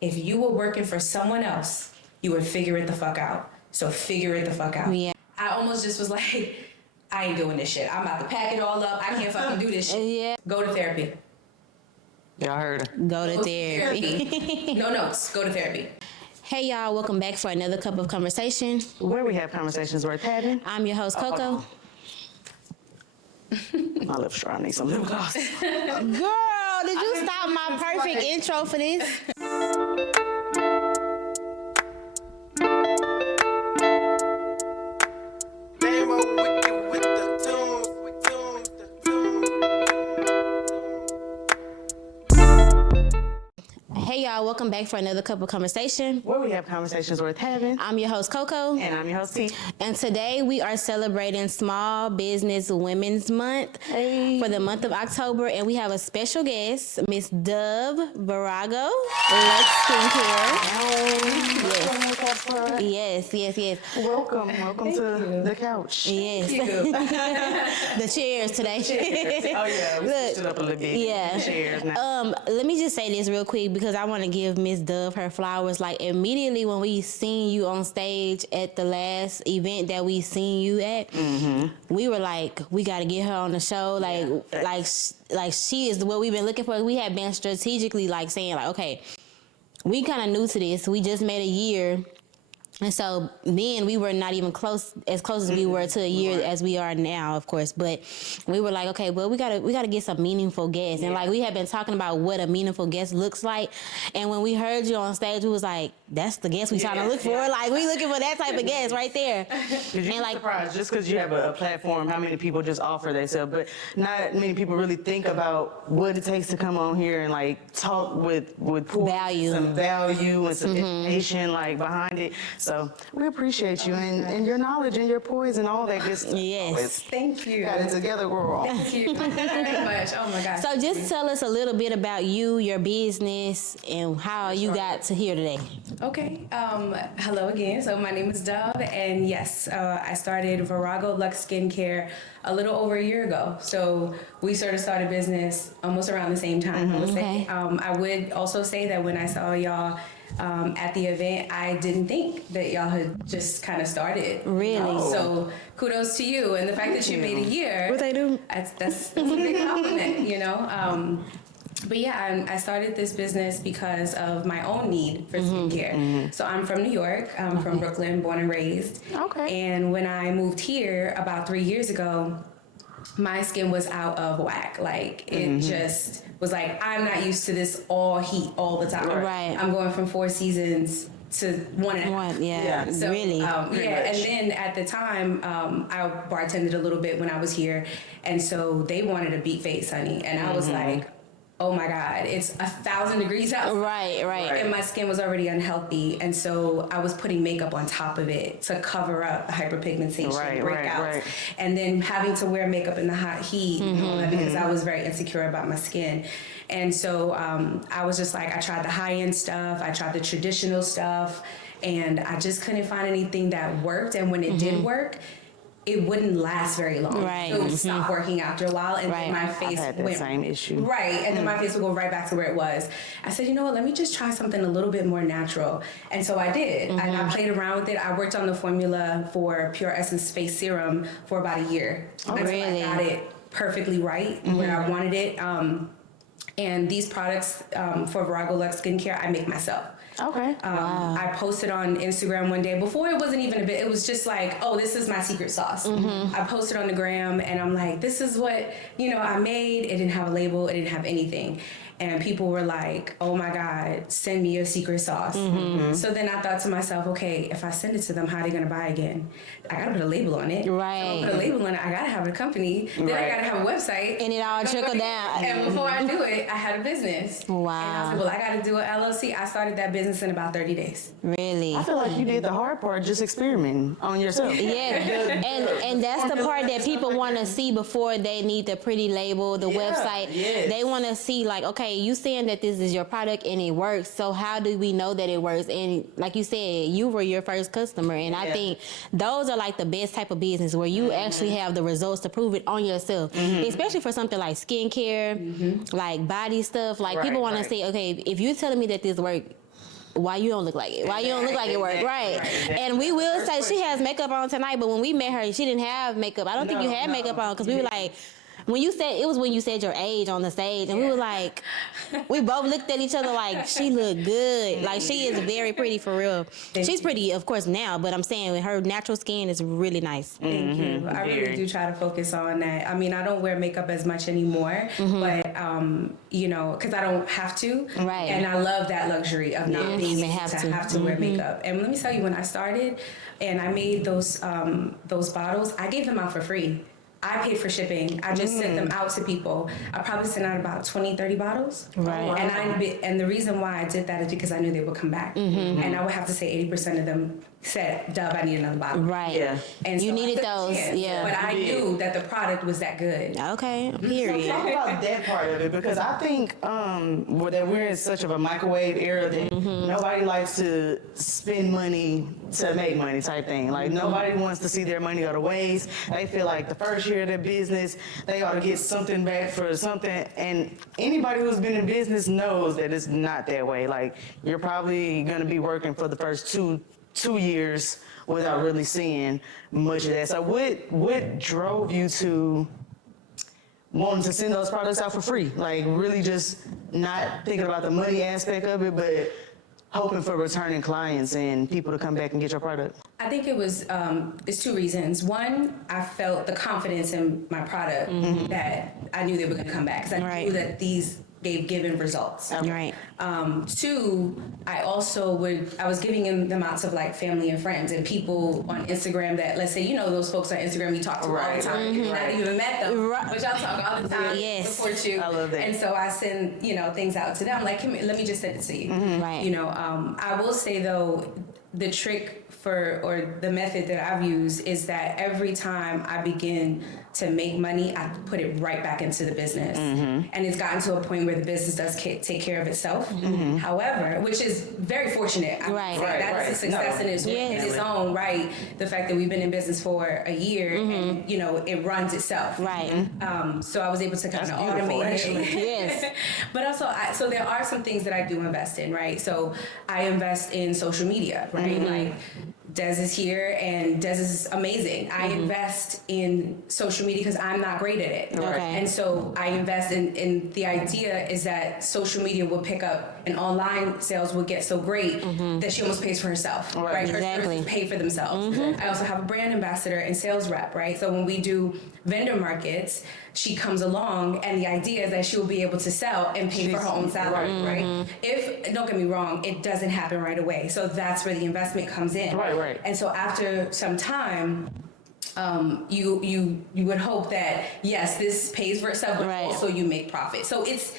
if you were working for someone else, you would figure it the fuck out. So figure it the fuck out. Yeah. I almost just was like, I ain't doing this shit. I'm about to pack it all up. I can't fucking do this shit. Yeah. Go to therapy. Y'all heard her. Go to therapy. No notes. Go to therapy. Hey y'all, welcome back for another cup of conversation. Where we have conversations worth having. I'm your host, Coco. My lips dry. I need some lip gloss. Girl, did you stop my perfect intro for this? Hey y'all, welcome back for another cup of conversation. Where we have conversations worth having. I'm your host, Coco. And I'm your host, T. And today we are celebrating Small Business Women's Month for the month of October. And we have a special guest, Miss Dove Virago Lux Skin. Yes. Welcome to the couch. Yes. The chairs today. Cheers. Oh yeah, we switched it up a little bit. Yeah. Cheers now. Let me just say this real quick because I want to give Miss Dove her flowers. Like immediately when we seen you on stage at the last event that we seen you at, we were like, we got to get her on the show. Like she is what we've been looking for. We have been strategically like saying like, okay, we kind of new to this. We just made a year. And so then we were not even as close as we were to a year as we are now, of course. But we were like, okay, well, we gotta get some meaningful guests. And like we have been talking about what a meaningful guest looks like. And when we heard you on stage, we was like, that's the guest we trying to look for. Like we looking for that type of guest right there. Did you be surprised just because you have a platform, how many people just offer themselves, but not many people really think about what it takes to come on here and like talk with value, some value and some information like behind it. So we appreciate you and your knowledge and your poise and all that good stuff. Yes. Thank you. Got it together, girl. Thank you very much. Oh my gosh. So just tell us a little bit about you, your business, and how you got to here today. Okay. Hello again. So my name is Dove, and yes, I started Virago Lux Skincare a little over a year ago. So we sort of started business almost around the same time. I would say. I would also say that when I saw y'all at the event, I didn't think that y'all had just kind of started. Really? So kudos to you, and the fact that you made a year. What they do? That's a big compliment, you know. But yeah, I started this business because of my own need for skincare. So I'm from New York. I'm from Brooklyn, born and raised. Okay. And when I moved here about 3 years ago, my skin was out of whack. Like it just was like, I'm not used to this all heat all the time. Right. I'm going from 4 seasons to 1.5. Yeah. So, really. and then at the time, I bartended a little bit when I was here, and so they wanted a beat face, honey, and I was like, oh my God, it's 1,000 degrees out. Right. And my skin was already unhealthy, and so I was putting makeup on top of it to cover up the hyperpigmentation, breakouts, and then having to wear makeup in the hot heat because I was very insecure about my skin. And so I was just like, I tried the high-end stuff, I tried the traditional stuff, and I just couldn't find anything that worked. And when it did work, it wouldn't last very long. Right. It would stop working after a while, and then my face I've had the same issue. Right, and then my face would go right back to where it was. I said, you know what, let me just try something a little bit more natural. And so I did. And I played around with it. I worked on the formula for Pure Essence Face Serum for about a year. Until I got it perfectly right where I wanted it. And these products for Virago Lux Skincare, I make myself. Okay. I posted on Instagram one day. Before it wasn't even a bit. It was just like, oh, this is my secret sauce. I posted on the gram, and I'm like, this is what I made. It didn't have a label. It didn't have anything. And people were like, oh my God, send me your secret sauce. So then I thought to myself, okay, if I send it to them, how are they going to buy again? I got to put a label on it. Right. Put a label on it. I got to have a company. Then I got to have a website. And it all trickled down. And before I do it, I had a business. Wow. And I was like, well, I got to do an LLC. I started that business in about 30 days. Really? I feel like you did the hard part, just experimenting on yourself. Yeah. and that's the part that people want to see before they need the pretty label, the website. Yes. They want to see like, okay, you saying that this is your product and it works. So how do we know that it works? And like you said, you were your first customer. And I think those are like the best type of business where you actually have the results to prove it on yourself. Especially for something like skincare, like body stuff. Like people want to say, okay, if you're telling me that this works, why you don't look like it? Why you don't look like it work? Right. And we will say she has makeup on tonight, but when we met her, she didn't have makeup. I don't think you had makeup on because we were like, when you said your age on the stage, and we were like, we both looked at each other like, she looked good. Like, she is very pretty for real. She's pretty, of course, now, but I'm saying her natural skin is really nice. Thank you. I really do try to focus on that. I mean, I don't wear makeup as much anymore, but you know, because I don't have to. Right. And I love that luxury of not being able to have to wear makeup. And let me tell you, when I started and I made those bottles, I gave them out for free. I paid for shipping. I just sent them out to people. I probably sent out about 20, 30 bottles. Right. And the reason why I did that is because I knew they would come back. And I would have to say 80% of them said, Dub, I need another bottle. Right. Yeah. And You so needed those. Yeah. But I knew that the product was that good. Okay. So Period. talk about that part of it, because I think that we're in such of a microwave era that nobody likes to spend money to make money type thing. Like, nobody wants to see their money go to waste. They feel like the first year of their business, they ought to get something back for something. And anybody who's been in business knows that it's not that way. Like, you're probably going to be working for the first two years without really seeing much of that. So what drove you to wanting to send those products out for free? Like, really just not thinking about the money aspect of it, but hoping for returning clients and people to come back and get your product? I think it was, it's two reasons. One, I felt the confidence in my product that I knew they were going to come back because I knew that these gave given results. Right. Two, I was giving them out to like family and friends and people on Instagram that, let's say, you know, those folks on Instagram you talk to all the time. You've not even met them, but y'all talk all the time, support you. I love that. And so I send, you know, things out to them like, let me just send it to you. Right. You know, I will say though, the trick or the method that I've used is that every time I begin to make money, I put it right back into the business. And it's gotten to a point where the business does take care of itself. However, which is very fortunate. That's a success in its own right. The fact that we've been in business for a year and, you know, it runs itself. Right. So I was able to kind of automate it. Yes. But also, so there are some things that I do invest in, right? So I invest in social media, right? Like, Des is here and Des is amazing. I invest in social media because I'm not great at it. Okay. And so I invest in the idea is that social media will pick up and online sales will get so great that she almost pays for herself. Right. Her services pay for themselves. I also have a brand ambassador and sales rep, right? So when we do vendor markets, she comes along and the idea is that she will be able to sell and pay for her own salary, right? If, don't get me wrong, it doesn't happen right away. So that's where the investment comes in. Right. And so after some time, you would hope that, yes, this pays for itself, but also you make profit. So it's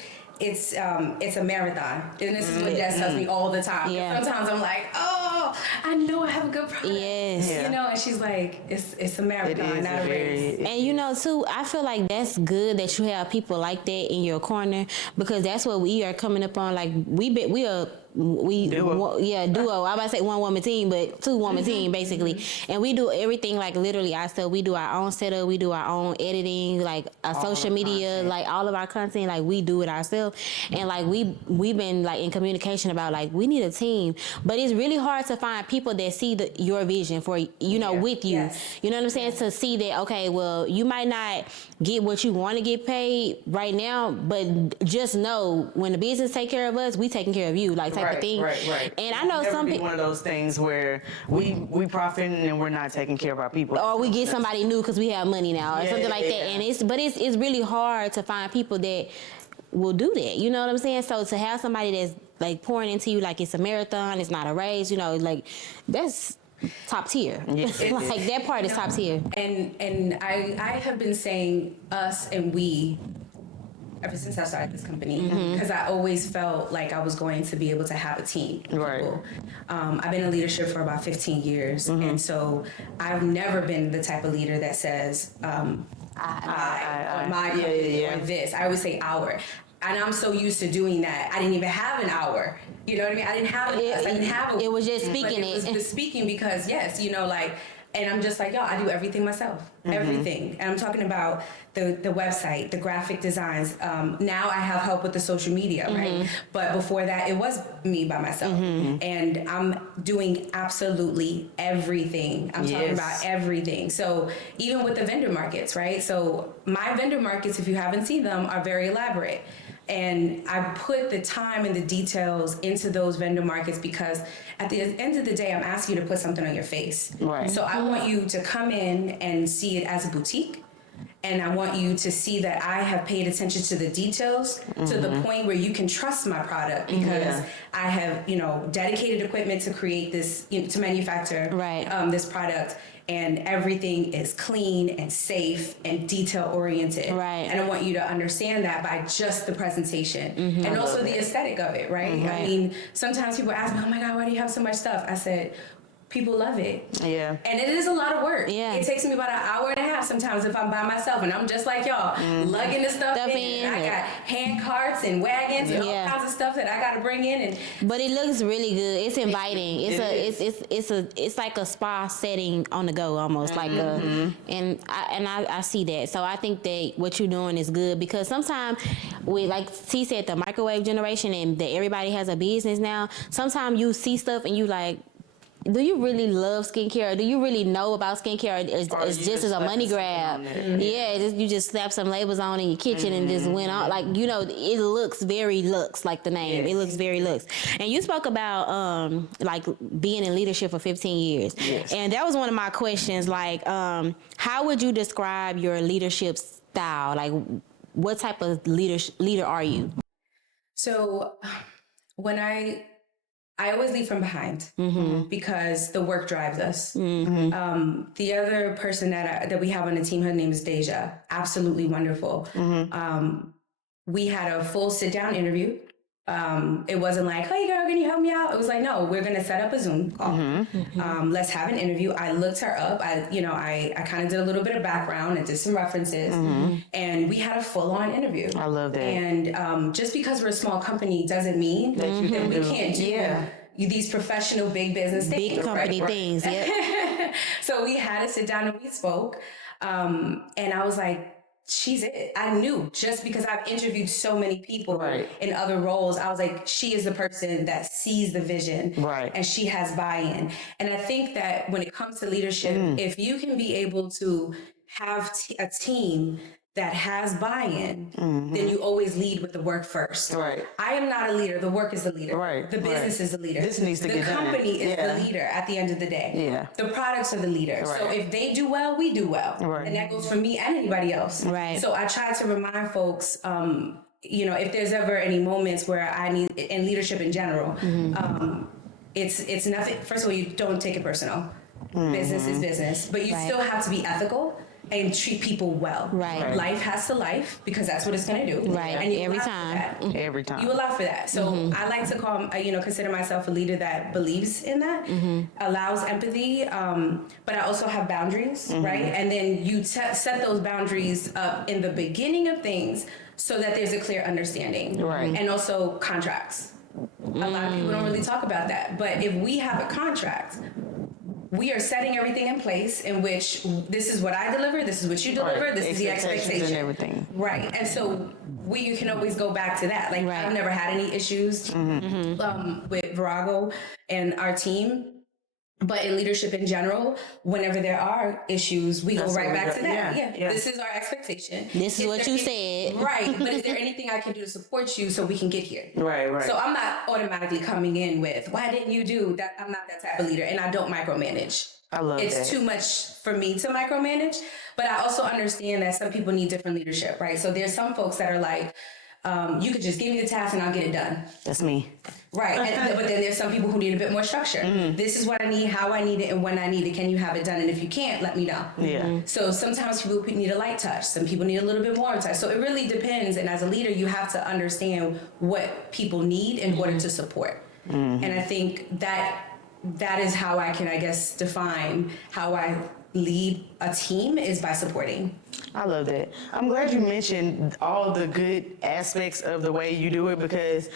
a marathon. And this is what Des tells me all the time. Yeah. Sometimes I'm like, oh, I know I have a good product. Yes. You know, and she's like, it's a marathon, not a race. And you know, too, I feel like that's good that you have people like that in your corner because that's what we are coming up on. Like, we are duo. I'm about to say one woman team, but two woman team basically. And we do everything like literally ourselves. We do our own setup, we do our own editing, like our social media, content. Like all of our content, like we do it ourselves. And like we've been like in communication about like we need a team, but it's really hard to find people that see your vision for with you. You know what I'm saying? To see that, okay, well, you might not get what you want to get paid right now, but just know when the business take care of us, we taking care of you, like type of thing. Right. And I know some people, one of those things where we profiting and we're not taking care of our people, or we get somebody new because we have money now, or something like that. And it's really hard to find people that will do that. You know what I'm saying? So to have somebody that's like pouring into you like it's a marathon, it's not a race. You know, like that's top tier. Like that part is top tier. And I have been saying us and we ever since I started this company because I always felt like I was going to be able to have a team. Right. I've been in leadership for about 15 years, and so I've never been the type of leader that says I, or my company, or this. I always say our. And I'm so used to doing that. I didn't even have an hour. You know what I mean? I didn't have I didn't have a. It was just speaking it was speaking because yes, you know, like And I'm just like, y'all, I do everything myself. Everything. And I'm talking about the website, the graphic designs. Now I have help with the social media, right? But before that, it was me by myself. And I'm doing absolutely everything. I'm talking about everything. So even with the vendor markets, right? So my vendor markets, if you haven't seen them, are very elaborate. And I put the time and the details into those vendor markets because at the end of the day, I'm asking you to put something on your face. Right. So I want you to come in and see it as a boutique. And I want you to see that I have paid attention to the details to the point where you can trust my product because I have, dedicated equipment to create this, to manufacture this product. And everything is clean and safe and detail oriented. Right. And I want you to understand that by just the presentation and also the aesthetic of it, right? I mean, sometimes people ask me, oh my God, why do you have so much stuff? I said, people love it. Yeah. And it is a lot of work. Yeah. It takes me about an hour and a half sometimes if I'm by myself and I'm just like y'all, lugging the stuff in. I got hand carts and wagons and all kinds of stuff that I got to bring in. And But it looks really good. It's inviting. It's like a spa setting on the go almost like I see that. So I think that what you're doing is good because sometimes we, like T said, the microwave generation and that everybody has a business now. Sometimes you see stuff and you like, do you really love skincare? Or do you really know about skincare? It's just as a money grab. You just slap some labels on in your kitchen and just went on. Like, it looks very luxe, like the name. It looks very luxe. And you spoke about, like, being in leadership for 15 years. Yes. And that was one of my questions. Like, how would you describe your leadership style? Like, what type of leader are you? so when I always lead from behind because the work drives us. The other person that we have on the team, her name is Deja. Absolutely wonderful. We had a full sit-down interview. It wasn't like, hey girl, can you help me out? It was like, no, we're going to set up a Zoom call. Let's have an interview. I looked her up. I kind of did a little bit of background and did some references and we had a full-on interview. I love that. And just because we're a small company doesn't mean that we can't do these professional big business things. Big company things, So we had to sit down and we spoke. And I was like, she's it. I knew just because I've interviewed so many people in other roles. I was like, she is the person that sees the vision and she has buy-in. And I think that when it comes to leadership, if you can be able to have a team that has buy-in, then you always lead with the work first. Right. I am not a leader. The work is the leader. Right. The business is the leader. This needs to get done. The company is the leader at the end of the day. Yeah. The products are the leader. So if they do well, we do well. Right. And that goes for me and anybody else. Right. So I try to remind folks, if there's ever any moments where I need, in leadership in general, it's nothing. First of all, you don't take it personal. Business is business. But you still have to be ethical and treat people well. Right. Life has to life because that's what it's going to do. Right. And you Every allow time. for that. Every time. You allow for that. So I like to consider myself a leader that believes in that, allows empathy, but I also have boundaries, right? And then you set those boundaries up in the beginning of things so that there's a clear understanding. Right. And also contracts. A lot of people don't really talk about that. But if we have a contract, we are setting everything in place in which this is what I deliver, this is what you deliver, this is the expectation. And everything. Right. And so you can always go back to that. Like I've never had any issues with Virago and our team. But in leadership in general, whenever there are issues, we go right back to that. Yeah. This is our expectation. This is what you said. Right. But is there anything I can do to support you so we can get here? Right. So I'm not automatically coming in with, why didn't you do that? I'm not that type of leader. And I don't micromanage. I love that. It's too much for me to micromanage. But I also understand that some people need different leadership, right? So there's some folks that are like, you could just give me the task and I'll get it done. That's me. Right. But then there's some people who need a bit more structure. This is what I need, how I need it, and when I need it. Can you have it done? And if you can't, let me know. Yeah. So sometimes people need a light touch. Some people need a little bit more touch. So it really depends. And as a leader, you have to understand what people need in order to support. And I think that is how I can, define how I lead a team is by supporting. I love that. I'm glad you mentioned all the good aspects of the way you do it because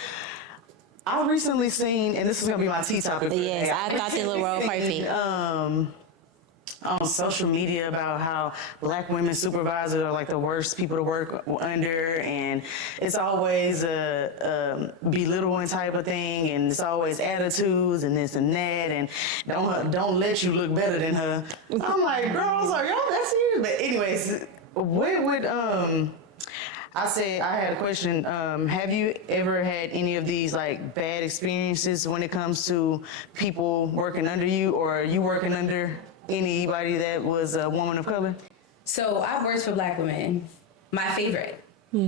I've recently seen, and this is going to be my tea topic. Yes, I thought this would roll perfect. on social media about how black women supervisors are like the worst people to work under, and it's always a belittling type of thing, and it's always attitudes and this and that, and don't let you look better than her. I'm like, girls, are y'all that serious? But anyways, what would I had a question. Have you ever had any of these like bad experiences when it comes to people working under you, or are you working under anybody that was a woman of color? So I've worked for black women. My favorite.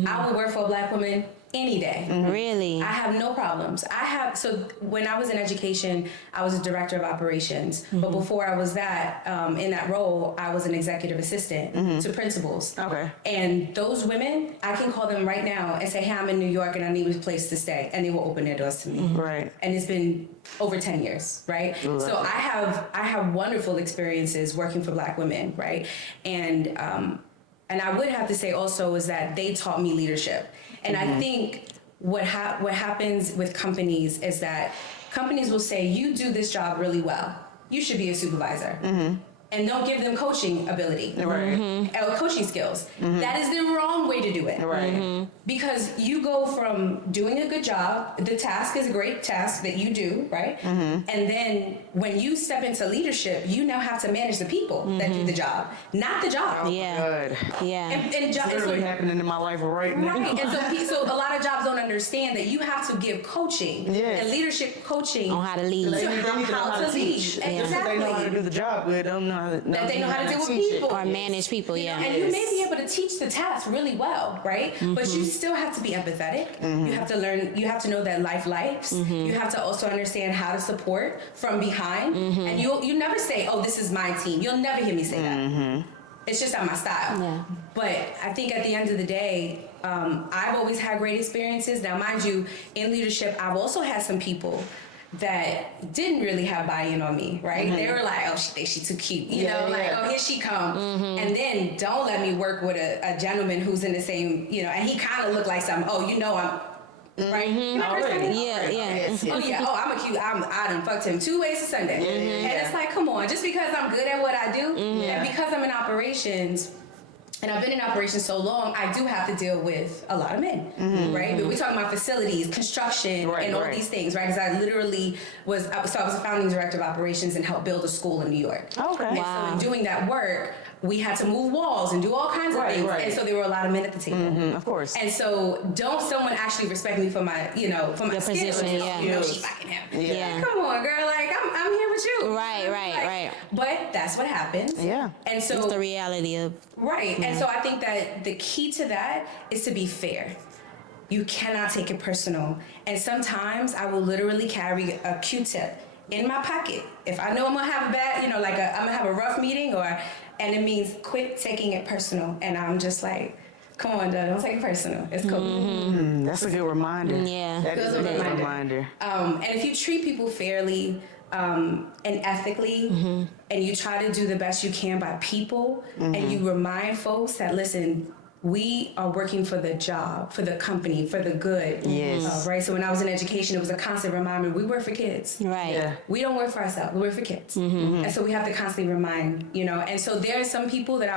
I would work for a black woman any day. Really? I have no problems. So when I was in education, I was a director of operations. But before I was that, in that role, I was an executive assistant to principals. Okay. And those women, I can call them right now and say, hey, I'm in New York and I need a place to stay. And they will open their doors to me. Right. And it's been over 10 years, right? So I have wonderful experiences working for black women, right? And I would have to say also is that they taught me leadership. And I think what happens with companies is that companies will say, you do this job really well. You should be a supervisor. And don't give them coaching ability or coaching skills. That is the wrong way to do it. Because you go from doing a good job, the task is a great task that you do, right? And then when you step into leadership, you now have to manage the people that do the job, not the job. Good. And It's literally happening in my life right now. Right, and so a lot of jobs don't understand that you have to give coaching and leadership coaching On how to lead. They need to know how to teach. Exactly. They know how to do the job good. They don't know that they know how to deal with people Or manage people, And you may be able to teach the task really well, right? But you still have to be empathetic. You have to learn. You have to know that life lives. You have to also understand how to support from behind. And you never say, "Oh, this is my team." You'll never hear me say that. It's just not my style. Yeah. But I think at the end of the day, I've always had great experiences. Now, mind you, in leadership, I've also had some people that didn't really have buy-in on me, right? They were like, oh, she thinks she's too cute. You know, like, oh, here she come. And then don't let me work with a gentleman who's in the same, and he kind of looked like something, oh, I'm, right? You know, I done fucked him 2 ways to Sunday. And it's like, come on, just because I'm good at what I do, and because I'm in operations, and I've been in operations so long, I do have to deal with a lot of men, right? But we're talking about facilities, construction, and all these things, right? Because I literally I was a founding director of operations and helped build a school in New York. Okay. And so in doing that work, we had to move walls and do all kinds of things. And so there were a lot of men at the table. Of course. And so don't someone actually respect me for my, for my position, skills. She fucking him. Like, come on, girl, like I'm here with you. Right. But that's what happens. Yeah. And so It's the reality of and so I think that the key to that is to be fair. You cannot take it personal. And sometimes I will literally carry a Q-tip in my pocket. If I know I'm gonna have a bad, I'm gonna have a rough meeting, and it means quit taking it personal. And I'm just like, come on, don't take it personal. It's cool. That's a good reminder. Yeah. That is a good reminder. And if you treat people fairly and ethically, and you try to do the best you can by people, and you remind folks that, listen, we are working for the job, for the company, for the good. Yes. Right? So when I was in education, it was a constant reminder, we work for kids. right. Yeah. We don't work for ourselves, we work for kids. And so we have to constantly remind, and so there are some people that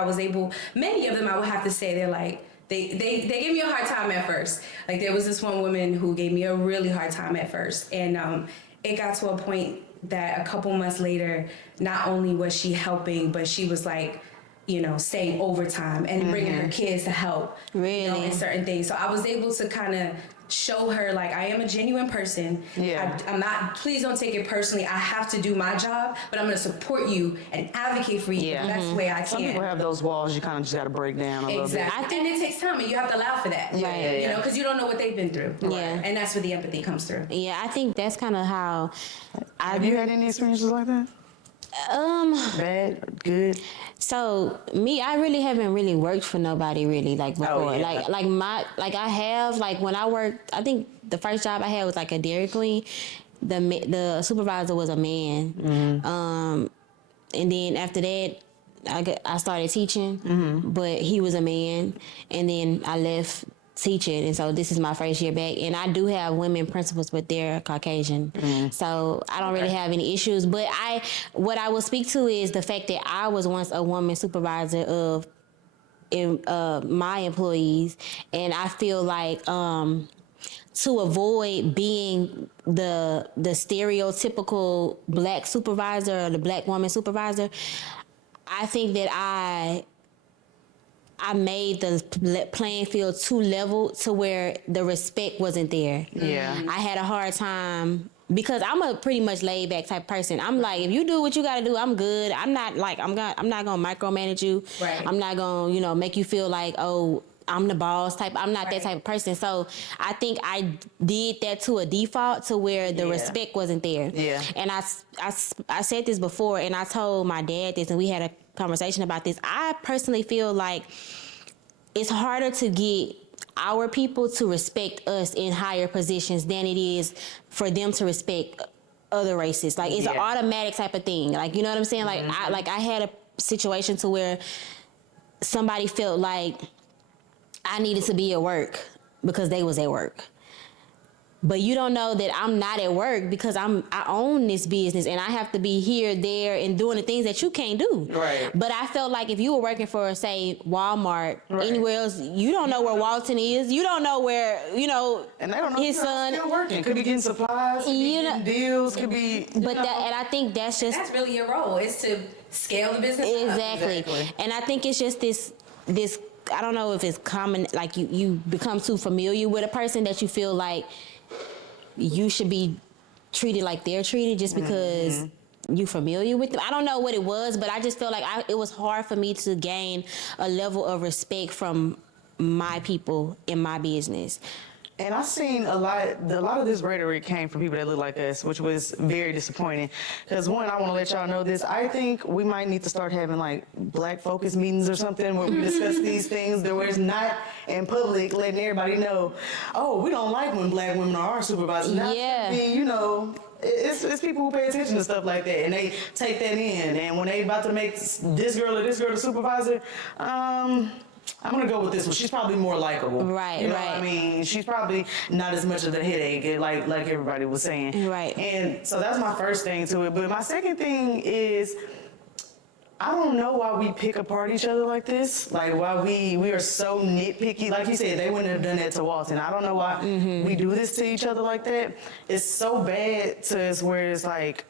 many of them I would have to say, they're like, they gave me a hard time at first. Like there was this one woman who gave me a really hard time at first. And it got to a point that a couple months later, not only was she helping, but she was like, staying overtime and bringing her kids to help, Really? in certain things. So I was able to kind of show her, like, I am a genuine person. I'm not, please don't take it personally. I have to do my job, but I'm going to support you and advocate for you the best way I can. Some people have those walls you kind of just got to break down a little bit. Exactly. And it takes time, and you have to allow for that. Right. Because you don't know what they've been through. Yeah. And that's where the empathy comes through. Yeah, I think that's kind of how Have you had any experiences like that? Bad, good? So I really haven't really worked for nobody really like before. I have when I worked. I think the first job I had was like a Dairy Queen. The supervisor was a man. And then after that, I started teaching, but he was a man. And then I left teaching, and so this is my first year back, and I do have women principals, but they're Caucasian, so I don't really have any issues. But what I will speak to is the fact that I was once a woman supervisor of my employees, and I feel like to avoid being the stereotypical black supervisor or the black woman supervisor, I think that I made the playing field too level to where the respect wasn't there. Yeah. I had a hard time because I'm a pretty much laid back type person. I'm like, if you do what you got to do, I'm good. I'm not like I'm not gonna micromanage you. Right. I'm not gonna make you feel like, oh, I'm the boss type. I'm not that type of person. So I think I did that to a default to where the respect wasn't there. Yeah. And I said this before, and I told my dad this, and we had a conversation about this. I personally feel like it's harder to get our people to respect us in higher positions than it is for them to respect other races. Like it's an automatic type of thing. Like, you know what I'm saying? Like I had a situation to where somebody felt like I needed to be at work because they was at work. But you don't know that I'm not at work because I own this business and I have to be here, there, and doing the things that you can't do. Right. But I felt like if you were working for, say, Walmart, anywhere else, you don't know where Walton is. You don't know where, And they don't know his son. Still working. Could be getting supplies, could be getting deals, could be. But and I think that's really your role, is to scale the business up. Exactly. And I think it's just this. I don't know if it's common, like you become too familiar with a person that you feel like you should be treated like they're treated just because you familiar with them. I don't know what it was, but I just felt like it was hard for me to gain a level of respect from my people in my business. And I've seen a lot of this rhetoric came from people that look like us, which was very disappointing. Because one, I want to let y'all know this. I think we might need to start having like black focus meetings or something where we discuss these things, where it's not in public, letting everybody know, oh, we don't like when black women are our supervisors. Now, it's people who pay attention to stuff like that, and they take that in. And when they about to make this girl the supervisor, I'm gonna go with this one. She's probably more likable. Right, you know right. what I mean, she's probably not as much of a headache, like everybody was saying. Right. And so that's my first thing to it. But my second thing is, I don't know why we pick apart each other like this. Like why we are so nitpicky. Like you said, they wouldn't have done that to Walton. I don't know why we do this to each other like that. It's so bad to us where it's like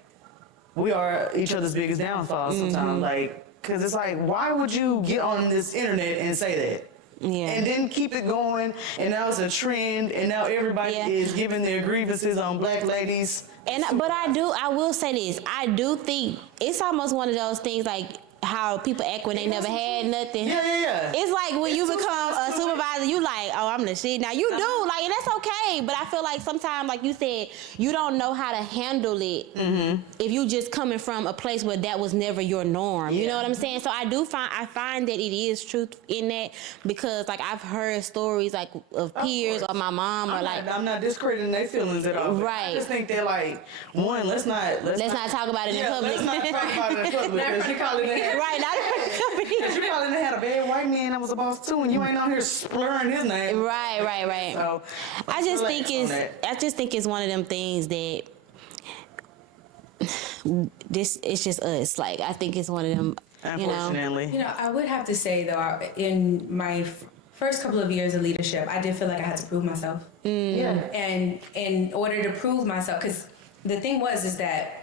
we are each other's biggest downfall sometimes. Like. Because it's like, why would you get on this internet and say that? Yeah. And then keep it going, and now it's a trend, and now everybody is giving their grievances on black ladies. But I will say this. I do think it's almost one of those things like how people act when they never had nothing. Yeah. It's like when you become a supervisor, you like, oh, I'm the shit. Now you do, like, and that's okay. But I feel like sometimes, like you said, you don't know how to handle it if you just coming from a place where that was never your norm. You know what I'm saying? So I find that it is truth in that, because like I've heard stories like of peers or my mom I'm not discrediting their feelings at all. Right. I just think they're like, one, let's not talk about it in public. Let's not talk about it in public, because you calling it. Right, Because you probably had a bad white man that was a boss too, and you ain't out here slurring his name. Right. So I just think it's one of them things that it's just us. Like I think it's one of them. Unfortunately, I would have to say though, in my first couple of years of leadership, I did feel like I had to prove myself. Yeah. And in order to prove myself, because the thing is that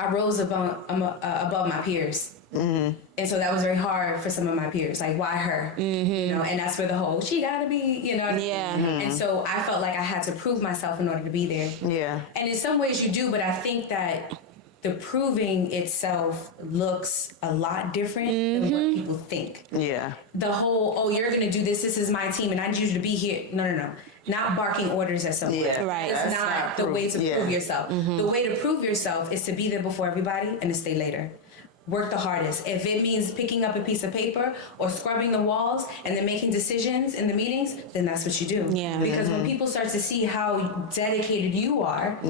I rose above my peers. And so that was very hard for some of my peers. Like, why her? And that's where the whole, she gotta be, And so I felt like I had to prove myself in order to be there. Yeah. And in some ways you do, but I think that the proving itself looks a lot different than what people think. Yeah. The whole, oh, you're gonna do this is my team and I need you to be here. No. Not barking orders at someone. Yeah. Right. It's not the way to prove yourself. The way to prove yourself is to be there before everybody and to stay later. work the hardest. If it means picking up a piece of paper or scrubbing the walls and then making decisions in the meetings, then that's what you do. Yeah. Because when people start to see how dedicated you are,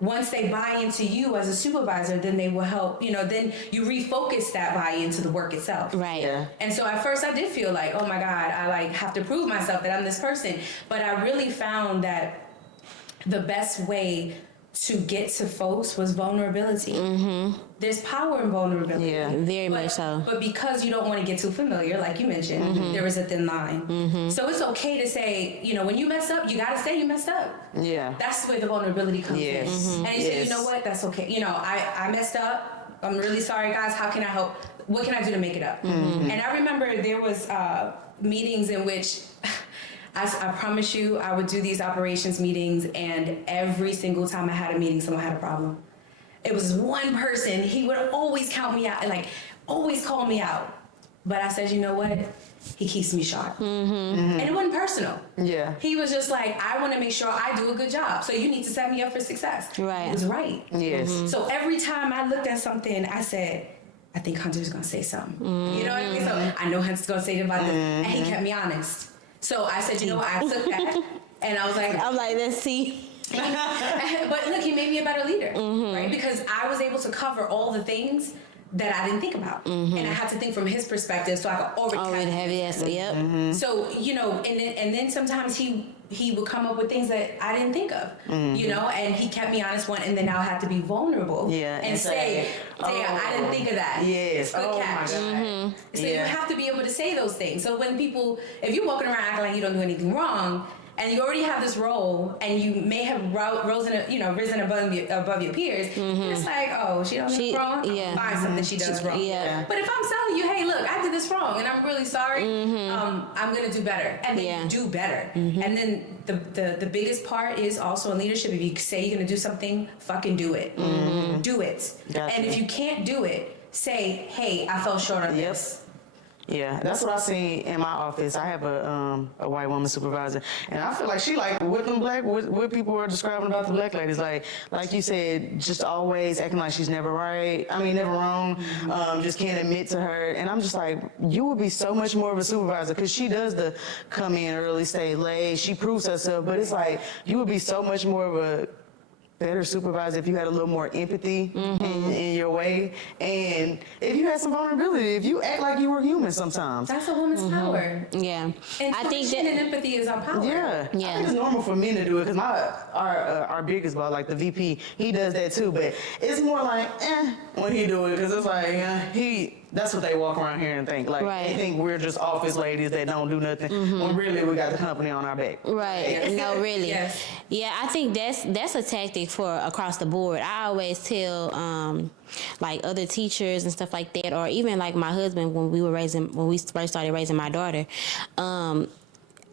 once they buy into you as a supervisor, then they will help, then you refocus that buy-in to the work itself. Right. Yeah. And so at first I did feel like, oh my God, I like have to prove myself that I'm this person. But I really found that the best way to get to folks was vulnerability. Mm-hmm. There's power in vulnerability. Yeah, very much so. But because you don't want to get too familiar, like you mentioned, mm-hmm. there is a thin line. Mm-hmm. So it's okay to say, when you mess up, you got to say you messed up. Yeah. That's where the vulnerability comes in. Mm-hmm. And you say, you know what, that's okay. I messed up. I'm really sorry, guys. How can I help? What can I do to make it up? Mm-hmm. And I remember there was meetings in which I promise you, I would do these operations meetings, and every single time I had a meeting, someone had a problem. It was one person, he would always count me out, like always call me out. But I said, you know what? He keeps me sharp. Mm-hmm. Mm-hmm. And it wasn't personal. Yeah. He was just like, I want to make sure I do a good job. So you need to set me up for success. Right. He was right. Yes. Mm-hmm. So every time I looked at something, I said, I think Hunter's going to say something. Mm-hmm. You know what I mean? So I know Hunter's going to say about this. And he kept me honest. So I said, you know what? I took that. And I was like, let's see. But look, he made me a better leader, right? Because I was able to cover all the things that I didn't think about. And I had to think from his perspective so I could already have yes, yep. So, and then sometimes he would come up with things that I didn't think of, and he kept me honest and then I'll have to be vulnerable and say, I didn't think of that. Yes. Good catch. So you have to be able to say those things. So when if you're walking around acting like you don't do anything wrong, and you already have this role, and you may have risen above your peers, it's like, oh, she don't do it wrong. I'll find something she does wrong. Yeah. But if I'm telling you, hey, look, I did this wrong, and I'm really sorry, I'm gonna do better, and then you do better. And then the biggest part is also in leadership. If you say you're gonna do something, fucking do it. Do it. Gotcha. And if you can't do it, say, hey, I fell short on this. Yeah, that's what I seen in my office. I have a white woman supervisor, and I feel like she like what people were describing about the black ladies, like you said, just always acting like she's never right. I mean, never wrong. Just can't admit to her, and I'm just like, you would be so much more of a supervisor because she does the come in early, stay late. She proves herself, but it's like you would be so much more of a better supervisor if you had a little more empathy in your way, and if you had some vulnerability, if you act like you were human sometimes. That's a woman's power. Yeah. And I think that empathy is our power. Yeah. I think it's normal for men to do it because our biggest boss, like the VP, he does that too, but it's more like when he do it because it's like that's what they walk around here and think. Like they think we're just office ladies that don't do nothing. When really we got the company on our back. Right. No, really. Yes. Yeah, I think that's a tactic for across the board. I always tell like other teachers and stuff like that, or even like my husband when we first started raising my daughter.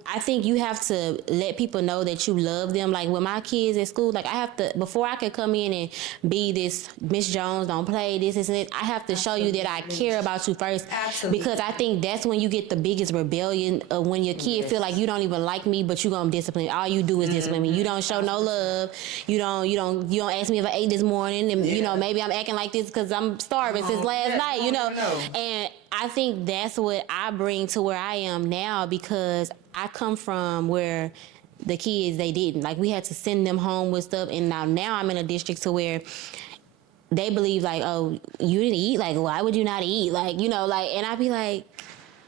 I think you have to let people know that you love them. Like with my kids at school, like I have to, before I could come in and be this Miss Jones, don't play this and this, I have to show you that I care about you first. Absolutely. Because I think that's when you get the biggest rebellion of when your kid feel like you don't even like me, but you gonna discipline. All you do is discipline me. You don't show no love. You don't ask me if I ate this morning, and maybe I'm acting like this because I'm starving since last night. And I think that's what I bring to where I am now, because I come from where the kids, they didn't. Like, we had to send them home with stuff, and now I'm in a district to where they believe, like, oh, you didn't eat? Like, why would you not eat? Like, and I'd be like,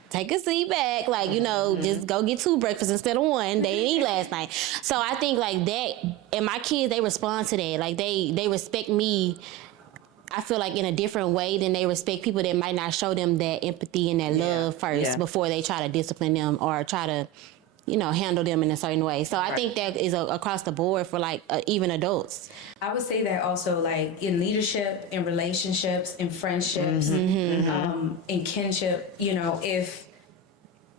take a seat back. Like, just go get 2 breakfasts instead of 1. They didn't eat last night. So I think, like, that, and my kids, they respond to that. Like, they respect me, I feel like, in a different way than they respect people that might not show them that empathy and that love first before they try to discipline them or try to, handle them in a certain way. So I think that is across the board for like even adults. I would say that also, like, in leadership, in relationships, in friendships, in kinship, if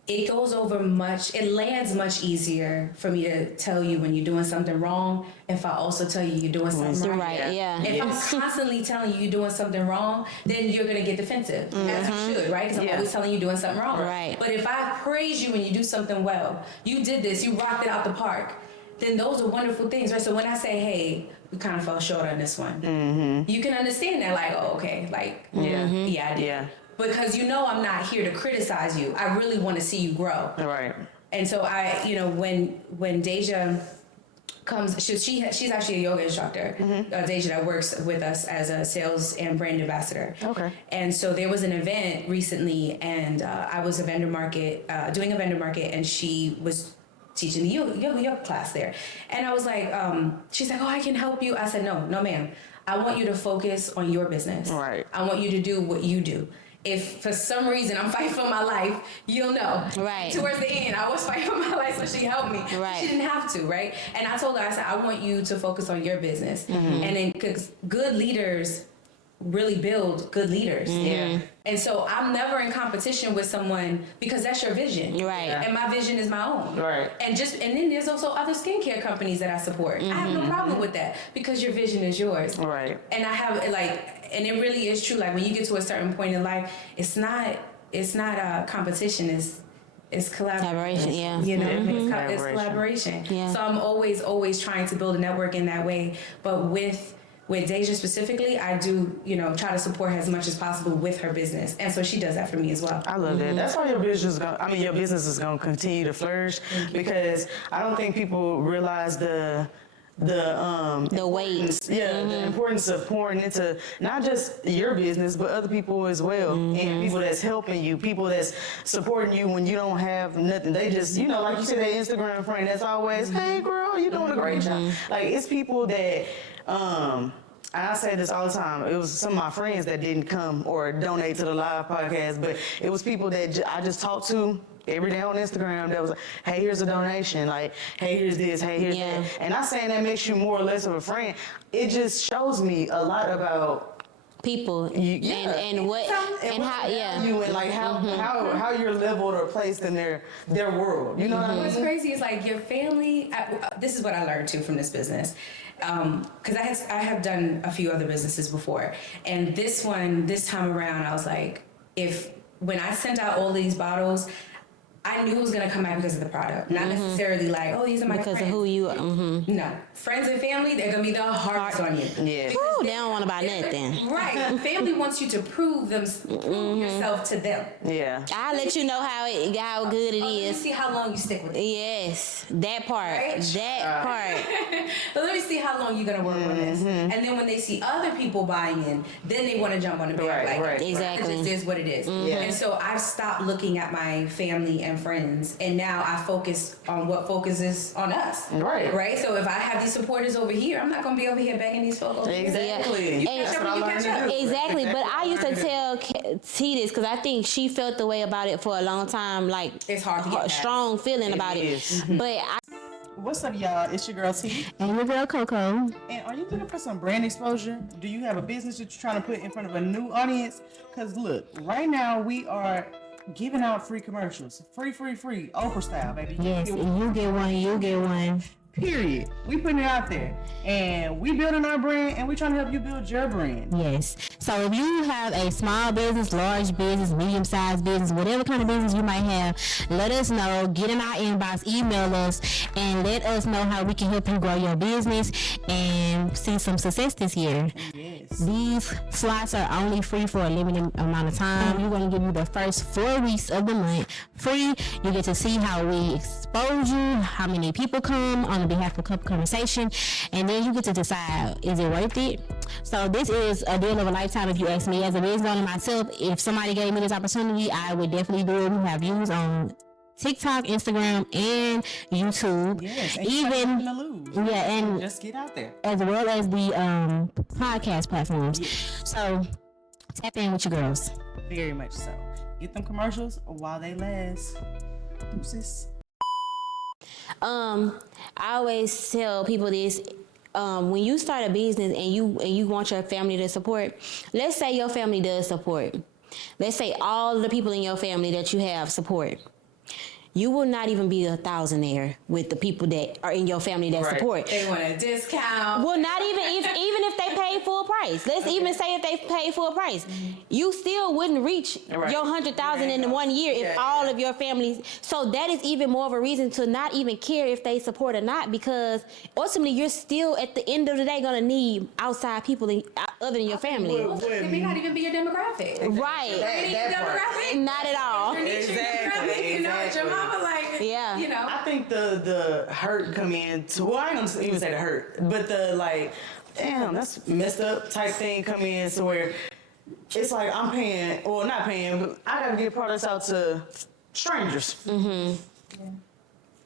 it goes over it lands much easier for me to tell you when you're doing something wrong if I also tell you you're doing something right. Yeah. If I'm constantly telling you you're doing something wrong, then you're going to get defensive, as you should, right? Because I'm always telling you doing something wrong. Right. But if I praise you when you do something well, you did this, you rocked it out the park, then those are wonderful things, right? So when I say, hey, we kind of fell short on this one, you can understand that, like, oh, okay, like, yeah, I did. Yeah. Because I'm not here to criticize you. I really want to see you grow. Right. And so when Deja comes, she's actually a yoga instructor, Deja, that works with us as a sales and brand ambassador. Okay. And so there was an event recently, and I was doing a vendor market, and she was teaching the yoga class there. And I was like, she's like, oh, I can help you. I said, no, ma'am. I want you to focus on your business. Right. I want you to do what you do. If for some reason I'm fighting for my life, you'll know. Right. Towards the end, I was fighting for my life, so she helped me. Right. She didn't have to, right? And I told her, I said, I want you to focus on your business. And then, because good leaders really build good leaders. Yeah. And so I'm never in competition with someone, because that's your vision. Right. And my vision is my own. Right. And then there's also other skincare companies that I support. I have no problem with that, because your vision is yours. Right. And I have and it really is true. Like, when you get to a certain point in life, it's not a competition. It's collaboration. Yeah. It's collaboration. Yeah. So I'm always trying to build a network in that way. But with Deja specifically, I do, try to support her as much as possible with her business. And so she does that for me as well. I love that. That's why your business is going to continue to flourish, because I don't think people realize the weight. Yeah, the importance of pouring into not just your business, but other people as well. And people that's helping you, people that's supporting you when you don't have nothing. They just, like you said, that Instagram friend that's always, hey girl, you're doing a great job. Like, it's people that, I say this all the time. It was some of my friends that didn't come or donate to the live podcast, but it was people that I just talked to every day on Instagram that was like, hey, here's a donation. Like, hey, here's this. Hey, here's that. And not saying that makes you more or less of a friend. It just shows me a lot about people and how you and like how you're leveled or placed in their world. You know what I mean? What's crazy is, like, your family. This is what I learned too from this business. Because I have done a few other businesses before, and this time around, I was like, when I sent out all these bottles, I knew it was gonna come out because of the product, not necessarily like, oh, these are my friends. Because of who you are. No, friends and family, they're gonna be the hardest on you. Yeah. Ooh, they don't want to buy nothing. Right. Family wants you to prove yourself to them. Yeah. I'll let you know how good it is. Let me see how long you stick with it. Yes, that part. Right? That part. But let me see how long you're gonna work on this. And then when they see other people buying in, then they want to jump on the band. Right. Exactly. It just is what it is. And so I've stopped looking at my family and friends, and now I focus on what focuses on us. Right. So if I have these supporters over here, I'm not going to be over here begging these folks. Exactly. Exactly. But I used to tell T this, because I think she felt the way about it for a long time. Like, it's hard to get strong feeling about it. But what's up, y'all? It's your girl T. And your girl Coco. And are you looking for some brand exposure? Do you have a business that you're trying to put in front of a new audience? Because look, right now we are giving out free commercials. Free, Oprah style, baby. Yes, and you get one. Period. We putting it out there. And we building our brand, and we trying to help you build your brand. Yes. So if you have a small business, large business, medium-sized business, whatever kind of business you might have, let us know. Get in our inbox, email us, and let us know how we can help you grow your business and see some success this year. Yes. These slots are only free for a limited amount of time. We're going to give you the first 4 weeks of the month free. You get to see how we expose you, how many people come on behalf of Cup Conversation, and then you get to decide, is it worth it? So this is a deal of a lifetime, if you ask me. As a business owner myself, if somebody gave me this opportunity, I would definitely do it. We have views on TikTok, Instagram, and YouTube. Yes, and and just get out there, as well as the podcast platforms. Yes. So tap in with your girls. Very much so. Get them commercials while they last. Deuces. I always tell people this. When you start a business and you want your family to support, let's say your family does support. Let's say all the people in your family that you have support. you will not even be a thousandaire with the people that are in your family that support. They want a discount. Well, not even if they pay full price. Let's even say if they pay full price, you still wouldn't reach your 100,000 in 1 year if all of your families. So that is even more of a reason to not even care if they support or not, because ultimately you're still at the end of the day gonna need outside people other than your family. It may not even be your demographic. Right. That demographic? Not at all. Exactly. You know, your mama you know. I think the hurt come in to, well, I ain't gonna even say the hurt, but the like, damn, that's messed up type thing come in to where it's like I'm paying, or not paying, but I gotta get products out to strangers.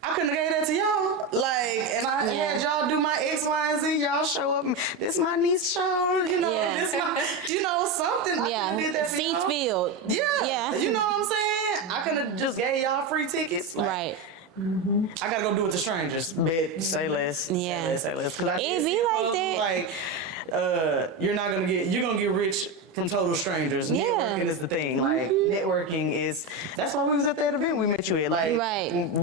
I couldn't have gave that to y'all. Like, and I had y'all do my X, Y, and Z. Y'all show up. This my niece show. You know, this my, something. I could have did that for Seats y'all. filled. Yeah. You know what I'm saying? I could have just gave y'all free tickets. Like, Right. I gotta go do it to strangers. Bet, say less. Yeah. Say less. Cause It be like that. Like, you're gonna get rich from total strangers. Yeah. Networking is the thing. Like, networking is, that's why we was at that event we met you at. Like,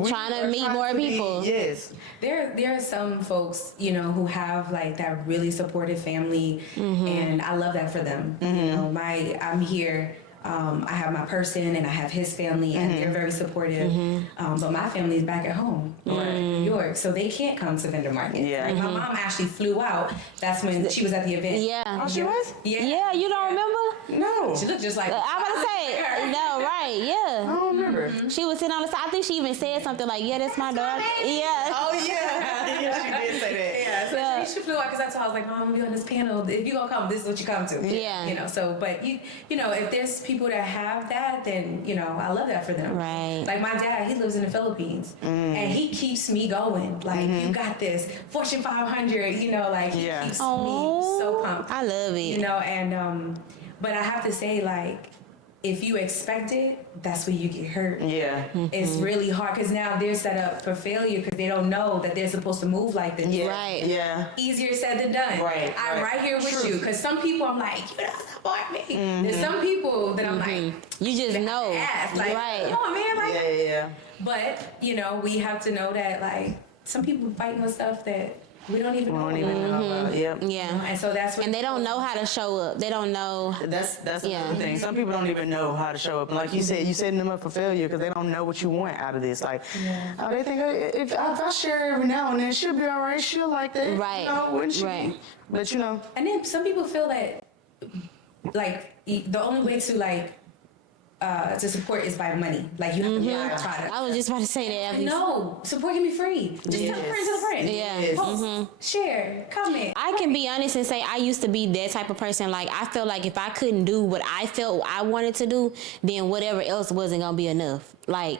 Trying to meet more people. Yes. There are some folks, you know, who have like that really supportive family, and I love that for them. You know, I'm here. I have my person and I have his family, and they're very supportive. But my family's back at home in New York, so they can't come to vendor markets. Yeah. Like, my mom actually flew out. That's when she was at the event. Yeah. Oh, she was? Yeah, you don't remember? No. She looked just like I'm about to say, no, right, I don't remember. She was sitting on the side. I think she even said something like, yeah, that's my daughter. Yeah. Oh, yeah. Yeah, she did say that. Yeah, so she flew out because that's why I was like, Mom, I'm gonna be on this panel. If you gonna come, this is what you come to. Yeah. You know, so, but you know, if there's people that have that, then, you know, I love that for them. Right. Like my dad, he lives in the Philippines, and he keeps me going. Like, you got this, Fortune 500, you know, like, he keeps me so pumped. I love it. You know, and, but I have to say, like, if you expect it, that's where you get hurt. Yeah. It's really hard because now they're set up for failure because they don't know that they're supposed to move like this. Yeah. Right. Yeah. Easier said than done. Right, I'm right here with you because some people I'm like, you don't support me. There's some people that I'm like, You just know. ass. Like, Right. come on, man. Like, Yeah. But, you know, we have to know that, like, some people fighting with stuff that we don't even know. Yep. Yeah. And so that's what. And they don't know how to show up. They don't know. That's another thing. Some people don't even know how to show up. And like you said, you setting them up for failure because they don't know what you want out of this. Like, they think if I share every now and then, she'll be all right. She'll like that. Right. You know, wouldn't she? Right. But you know. And then some people feel that, like, the only way to, like, to support is by money. Like, you have to buy a product. I was just about to say that. No, support can be free. Just tell a friend to a friend. Yeah. Post, share, comment. I can be honest and say I used to be that type of person. Like, I felt like if I couldn't do what I felt I wanted to do, then whatever else wasn't gonna be enough. Like,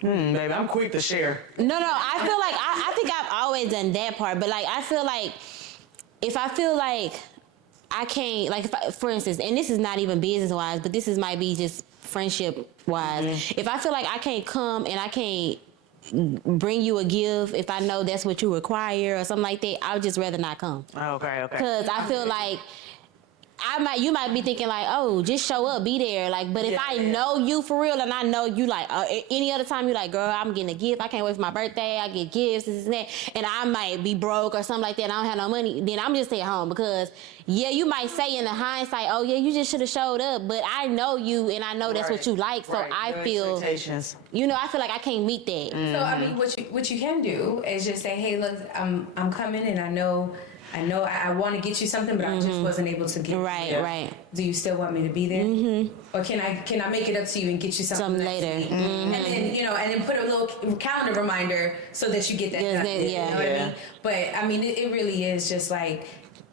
Baby, I'm quick to share. no, I feel like I think I've always done that part. But like, I feel like if I feel like I can't, like, if I, for instance, and this is not even business wise, but this might be just friendship wise. If I feel like I can't come and I can't bring you a gift, if I know that's what you require or something like that, I would just rather not come. Okay. Cause I feel like you might be thinking like, oh, just show up, be there. Like, but if I know you for real and I know you like any other time, you like, girl, I'm getting a gift. I can't wait for my birthday. I get gifts, this and that. And I might be broke or something like that. And I don't have no money. Then I'm just stay at home because you might say in the hindsight, oh yeah, you just should have showed up. But I know you and I know that's what you like. So I feel, expectations. you know, I feel like I can't meet that. So I mean, what you can do is just say, hey, look, I'm coming and I know I want to get you something, but I just wasn't able to get Right, you. right. Do you still want me to be there? Or can I make it up to you and get you something later? next week? And then, you know, and then put a little calendar reminder so that you get that done. You know what I mean? But I mean, it really is just like,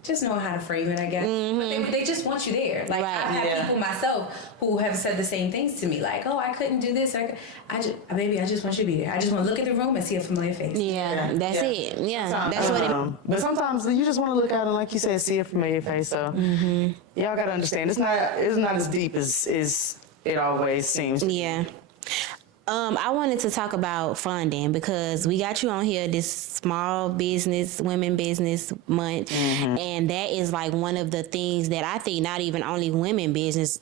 just know how to frame it, I guess. But they just want you there. Like, I've had people myself who have said the same things to me, like, oh, I couldn't do this. Baby, I just want you to be there. I just want to look at the room and see a familiar face. Yeah, that's it. Yeah, that's what it. But sometimes you just want to look out and, like you said, see a familiar face. So y'all gotta understand, it's not as deep as it always seems. Yeah. I wanted to talk about funding because we got you on here this small business, women business month. And that is like one of the things that I think not even only women business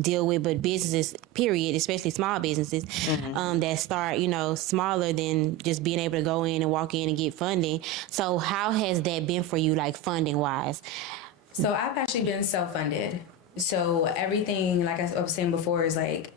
deal with, but businesses, period, especially small businesses that start, smaller than just being able to go in and walk in and get funding. So how has that been for you, like funding wise? So I've actually been self-funded. So everything, like I was saying before, is like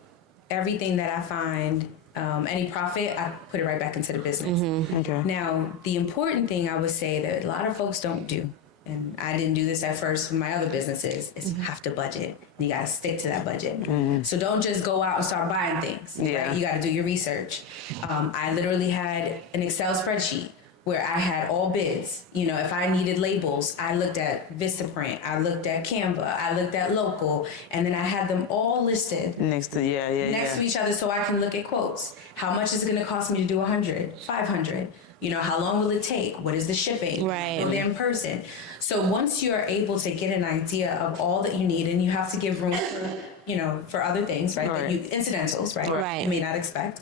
everything that I find, any profit, I put it right back into the business. Okay. Now, the important thing I would say that a lot of folks don't do, and I didn't do this at first with my other businesses, is you have to budget. You got to stick to that budget. So don't just go out and start buying things. Yeah. Right? You got to do your research. I literally had an Excel spreadsheet where I had all bids. If I needed labels, I looked at Vistaprint, I looked at Canva, I looked at Local, and then I had them all listed Next to each other so I can look at quotes. How much is it going to cost me to do 100, 500? How long will it take? What is the shipping? Right. Go there in person. So once you're able to get an idea of all that you need, and you have to give room for, for other things, right? Right. Incidentals, right? Right. You may not expect.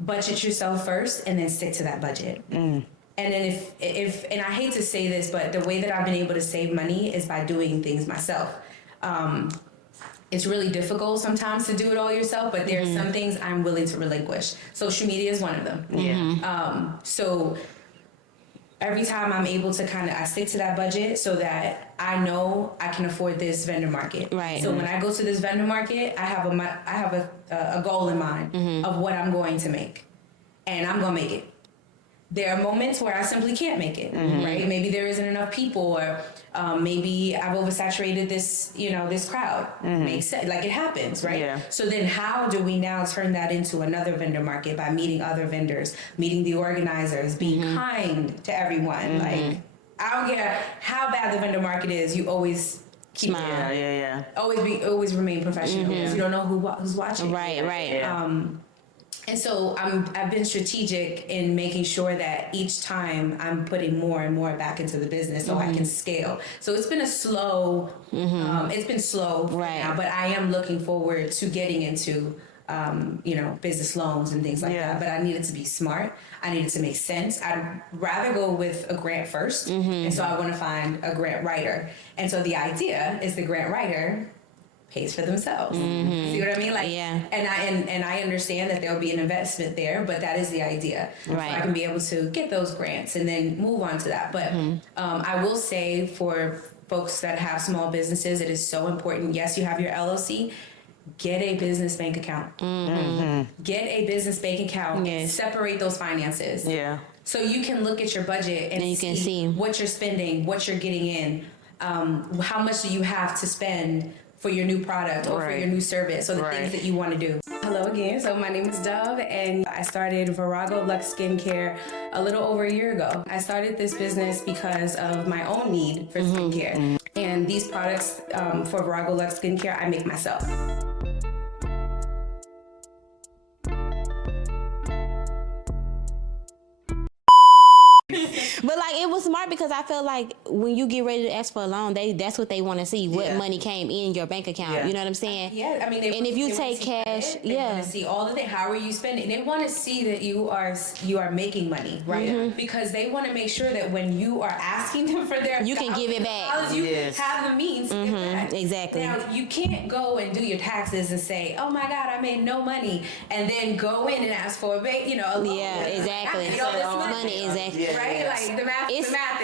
Budget yourself first, and then stick to that budget. And then if and I hate to say this, but the way that I've been able to save money is by doing things myself. It's really difficult sometimes to do it all yourself, but there are some things I'm willing to relinquish. Social media is one of them. Yeah. So every time I'm able to I stick to that budget so that I know I can afford this vendor market. Right. So when I go to this vendor market, I have a goal in mind of what I'm going to make, and I'm going to make it. There are moments where I simply can't make it, right? Maybe there isn't enough people, or maybe I've oversaturated this crowd. Makes sense, like it happens, right? Yeah. So then how do we now turn that into another vendor market by meeting other vendors, meeting the organizers, being kind to everyone? Like, I don't care how bad the vendor market is, you always keep Smile. Yeah. always remain professional, because you don't know who's watching. Right. Yeah. And so I've been strategic in making sure that each time I'm putting more and more back into the business so I can scale. So it's been it's been slow Right. now, but I am looking forward to getting into, business loans and things like that. But I needed to be smart. I needed to make sense. I'd rather go with a grant first. And so I want to find a grant writer. And so the idea is the grant writer pays for themselves. See what I mean? Like, Yeah. And I understand that there'll be an investment there, but that is the idea. Right. So I can be able to get those grants and then move on to that. But I will say, for folks that have small businesses, it is so important. Yes, you have your LLC. Get a business bank account. Get a business bank account. Yes. Separate those finances. Yeah. So you can look at your budget and you can see what you're spending, what you're getting in, how much do you have to spend for your new product or for your new service, or the things that you want to do. Hello again. So my name is Dove, and I started Virago Lux Skincare a little over a year ago. I started this business because of my own need for skincare. And these products for Virago Lux Skincare, I make myself. But like, it was smart, because I feel like when you get ready to ask for a loan, that's what they want to see. What money came in your bank account. Yeah. You know what I'm saying? Yeah, I mean, and if you take cash, they want to see all the things. How are you spending? They want to see that you are making money, right? Because they want to make sure that when you are asking them for their, you can give it back. You have the means to give back. Exactly. Now you can't go and do your taxes and say, "Oh my God, I made no money," and then go in and ask for a loan. Yeah, exactly. I made all this money, exactly. right? Like the math.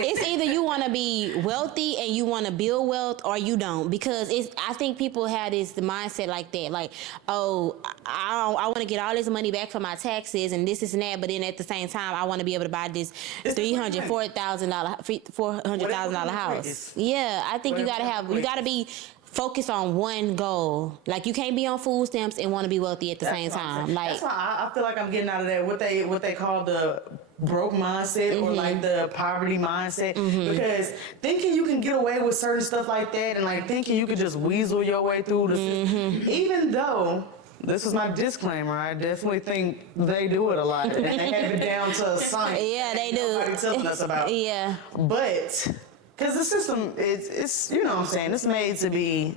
It's either you want to be wealthy and you want to build wealth, or you don't. Because I think people have the mindset like that, like, oh, I want to get all this money back for my taxes and this and that, but then at the same time I want to be able to buy this $400,000 house. Yeah, I think you gotta be focused on one goal. Like, you can't be on food stamps and want to be wealthy at the same time. Like, that's why I feel like I'm getting out of that what they call the broke mindset, or like the poverty mindset, because thinking you can get away with certain stuff like that, and like thinking you could just weasel your way through the system, even though this is my disclaimer, I definitely think they do it a lot, and they have it down to a science. Yeah, they do. Nobody telling us about. Yeah, but because the system it's you know what I'm saying,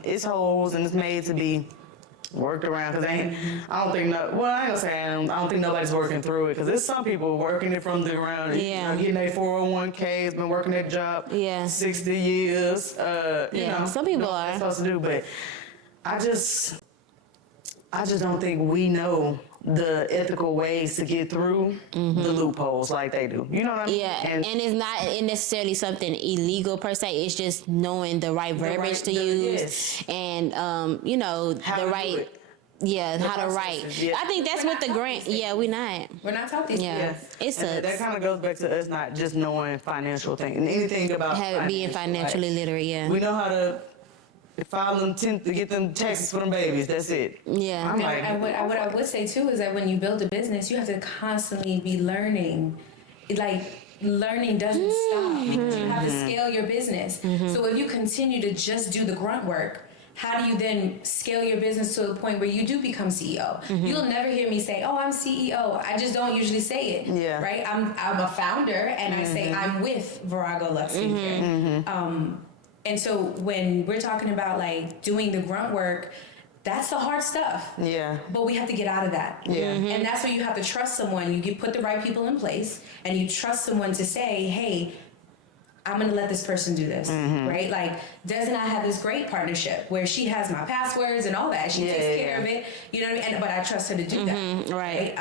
it's holes, and it's made to be worked around, because I don't think nobody's working through it, because there's some people working it from the ground, getting their 401ks, been working that job 60 years, some people what are they're supposed to do, but I just don't think we know the ethical ways to get through the loopholes like they do. You know what I mean? Yeah, and it's not necessarily something illegal per se. It's just knowing the right verbiage to use, yes. and you know, How the to do right. it. Yeah, The how to write. processes, yeah. I think that's what the grant. Yeah, we're not. We're not taught these Yeah, things. it And that sucks. kind of goes back to us not just knowing financial things and anything about Being financially like, literate. Yeah. we know how to file them to get them taxes for them babies. That's it. Yeah. I'm like, And what I would say too is that when you build a business, you have to constantly be learning. Like learning doesn't stop because you have to scale your business. So if you continue to just do the grunt work, how do you then scale your business to a point where you do become CEO? You'll never hear me say, "Oh, I'm CEO." I just don't usually say it. Yeah. Right? I'm a founder, and I say I'm with Virago Lux Skin. And so when we're talking about like doing the grunt work, that's the hard stuff. yeah. But we have to get out of that. Yeah. And that's where you have to trust someone. You put the right people in place, and you trust someone to say, "Hey, I'm gonna let this person do this," right? Like Des and I have this great partnership where she has my passwords and all that. She takes care of it, you know what I mean? But I trust her to do that, right.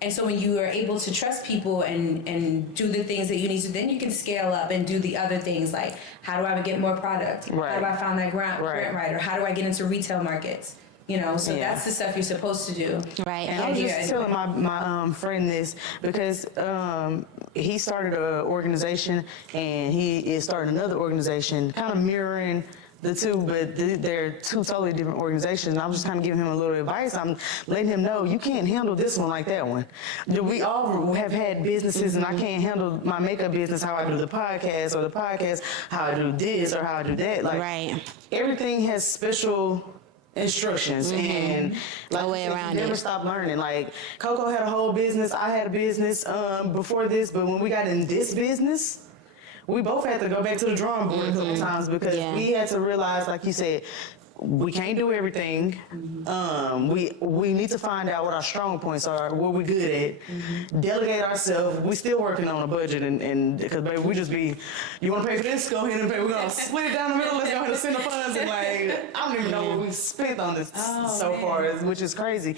And so when you are able to trust people and do the things that you need to, then you can scale up and do the other things like how do I get more product? Right. How do I find that grant Right. writer? How do I get into retail markets? You know, so Yeah. that's the stuff you're supposed to do. Right. And I was just telling my friend this because he started an organization and he is starting another organization, kind of mirroring the two, but they're two totally different organizations. And I was just kind of giving him a little advice. I'm letting him know you can't handle this one like that one. We all have had businesses, and I can't handle my makeup business how I do the podcast, or the podcast how I do this or how I do that. Like Right. everything has special instructions and like A way you around never it. stop learning. Like Coco had a whole business, I had a business before this, but when we got in this business, we both had to go back to the drawing board a couple times because Yeah. we had to realize, like you said, we can't do everything. We need to find out what our strong points are, what we're good at, delegate ourselves. We still working on a budget and because baby, we just be, you want to pay for this? Go ahead and pay. We're gonna split it down the middle. Let's go ahead and send the funds. And like, I don't even know what we spent on this so far, which is crazy.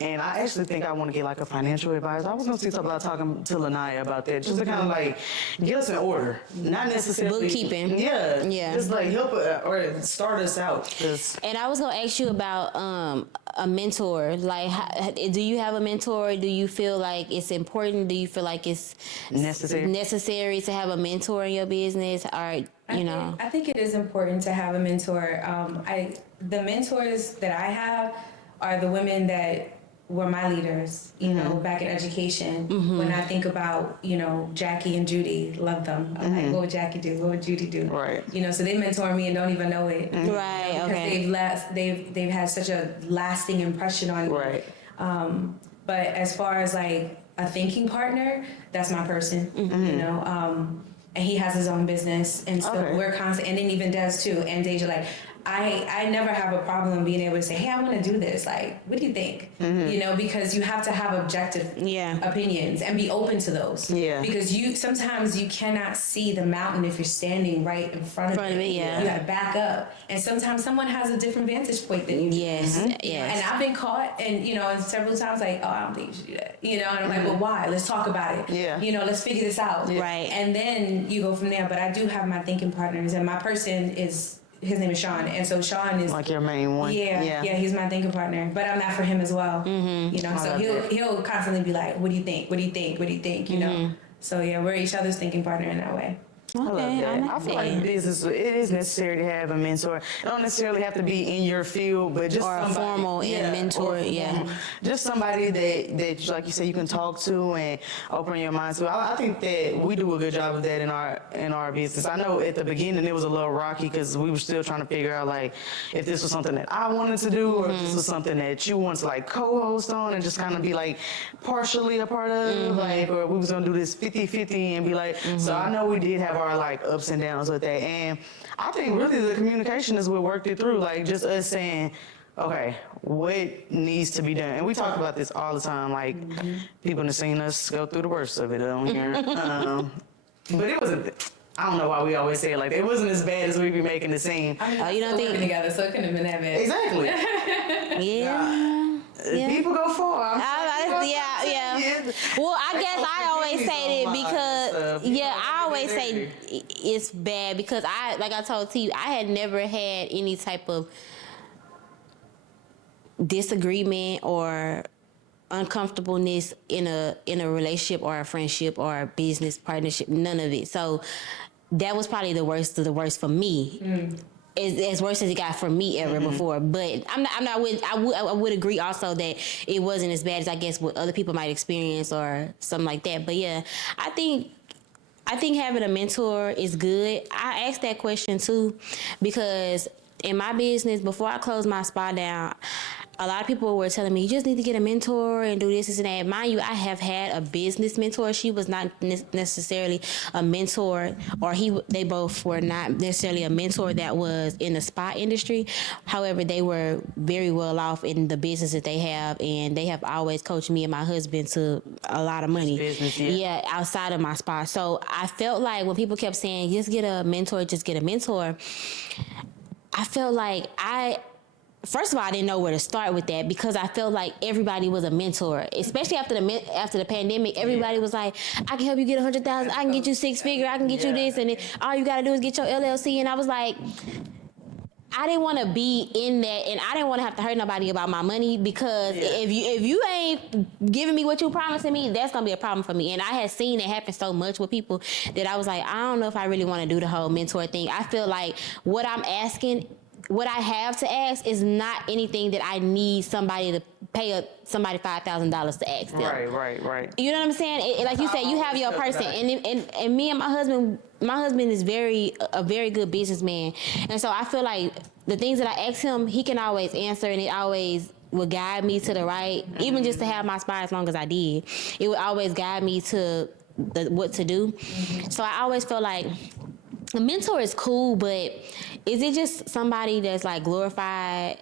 And I actually think I want to get like a financial advisor. I was gonna see something about talking to Lanaya about that, just to kind of like get us in order, not necessarily Bookkeeping. Yeah, Yeah. just like help or start us out. 'Cause And I was gonna ask you about a mentor. Like, do you have a mentor? Do you feel like it's important? Do you feel like it's necessary to have a mentor in your business? Or I think it is important to have a mentor. The mentors that I have are the women that were my leaders, you know, back in education. When I think about, you know, Jackie and Judy, love them. I'm like, what would Jackie do? What would Judy do? Right. You know, so they mentor me and don't even know it. Right. Because Okay. they've had such a lasting impression on me. Right. But as far as like a thinking partner, that's my person. You know, and he has his own business, and so we're constant. And then even Des too, and Deja. Like, I never have a problem being able to say, hey, I want to do this. Like, what do you think? You know, because you have to have objective opinions and be open to those. Yeah. Because sometimes you cannot see the mountain if you're standing right in front of it. Yeah. You got to back up. And sometimes someone has a different vantage point than you do. Yes. Yes. And I've been caught, and you know, and several times like, oh, I don't think you should do that. You know, and I'm like, well, why? Let's talk about it. Yeah. You know, let's figure this out. Right. And then you go from there. But I do have my thinking partners, and my person is. His name is Sean, and so Sean is Like your main one. Yeah, he's my thinking partner, but I'm not for him as well. You know, so he'll constantly be like, "What do you think? What do you think? What do you think?" You know, so yeah, we're each other's thinking partner in that way. I love that. I feel like business, it is necessary to have a mentor. It don't necessarily have to be in your field, but just or somebody, a formal mentor. Just somebody that, like you said, you can talk to and open your mind to. I think that we do a good job of that in our business. I know at the beginning it was a little rocky because we were still trying to figure out like if this was something that I wanted to do or if this was something that you wanted to like co-host on and just kind of be like partially a part of, like, or we was gonna do this 50-50 and be like. So I know we did have our like ups and downs with that, and I think really the communication is what worked it through. Like just us saying, okay, what needs to be done, and we talk about this all the time. Like people have seen us go through the worst of it on here, but it wasn't. I don't know why we always say it like that. It wasn't as bad as we be making it seem. I mean, Oh, you don't think? working together, so it couldn't have been that bad. Exactly. Yeah. Yeah. People go far. Yeah. Well, I guess I always say it because, I always say it's bad because like I told T, I had never had any type of disagreement or uncomfortableness in a relationship or a friendship or a business partnership. None of it. So that was probably the worst of the worst for me. As worse as it got for me ever before, but I would agree also that it wasn't as bad as I guess what other people might experience or something like that. But yeah, I think having a mentor is good. I asked that question too because in my business, before I closed my spa down, a lot of people were telling me, you just need to get a mentor and do this and that. Mind you, I have had a business mentor. She was not necessarily a mentor, or they both were not necessarily a mentor that was in the spa industry. However, they were very well off in the business that they have, and they have always coached me and my husband to a lot of money. Business, outside of my spa. So I felt like when people kept saying, just get a mentor, I felt like first of all, I didn't know where to start with that because I felt like everybody was a mentor, especially after the pandemic. Everybody was like, I can help you get 100,000. I can get you 6 figure. I can get you this, and then all you got to do is get your LLC. And I was like, I didn't want to be in that, and I didn't want to have to hurt nobody about my money because if you ain't giving me what you promising me, that's gonna be a problem for me. And I had seen it happen so much with people that I was like, I don't know if I really want to do the whole mentor thing. I feel like what I have to ask is not anything that I need somebody to pay somebody $5,000 to ask them. Right. You know what I'm saying? Like you said, you have your person, and me and my husband. My husband is a very good businessman, and so I feel like the things that I ask him, he can always answer, and it always would guide me to the right. Even just to have my spa as long as I did, it would always guide me to what to do. So I always felt like a mentor is cool, but is it just somebody that's like glorified?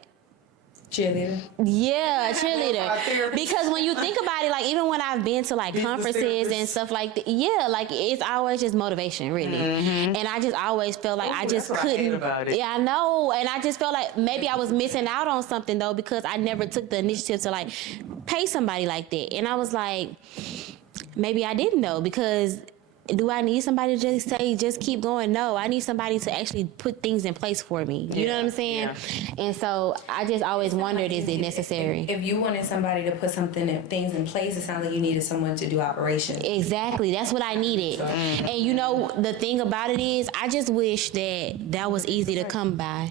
Cheerleader. Yeah, cheerleader. Because when you think about it, like even when I've been to like conferences and stuff like that, like it's always just motivation, really. And I just always felt like I just couldn't. Yeah, I know, and I just felt like maybe I was missing out on something though because I never took the initiative to like pay somebody like that. And I was like, maybe I didn't know because. Do I need somebody to just say, just keep going? No, I need somebody to actually put things in place for me. You know what I'm saying? Yeah. And so I just always wondered, is it necessary? If you wanted somebody to put things in place, it sounds like you needed someone to do operations. Exactly. That's what I needed. And you know, the thing about it is, I just wish that was easy to come by.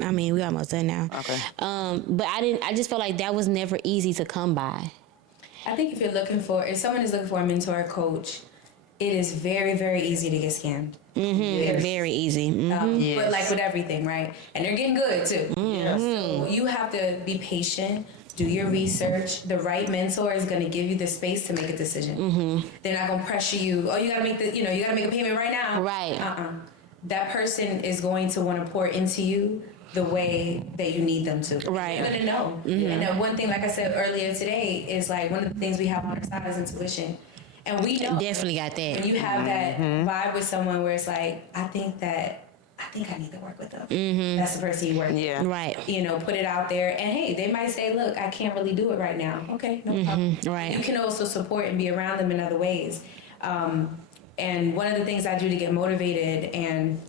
I mean, we almost done now. Okay. But I just felt like that was never easy to come by. I think if someone is looking for a mentor or coach, it is very, very easy to get scammed. Very easy. But like with everything, right? And they're getting good too. So you have to be patient, do your research. The right mentor is going to give you the space to make a decision. They're not going to pressure you. Oh, you got to make you got to make a payment right now. Right. That person is going to want to pour into you the way that you need them to. Right. You're going to know. And then one thing, like I said earlier today, is like one of the things we have on our side is intuition. And we know definitely got that. When you have that vibe with someone where it's like, I think I need to work with them. That's the person you work with. Yeah. Right. Put it out there. And hey, they might say, look, I can't really do it right now. Okay, no problem. Right. You can also support and be around them in other ways. And one of the things I do to get motivated, and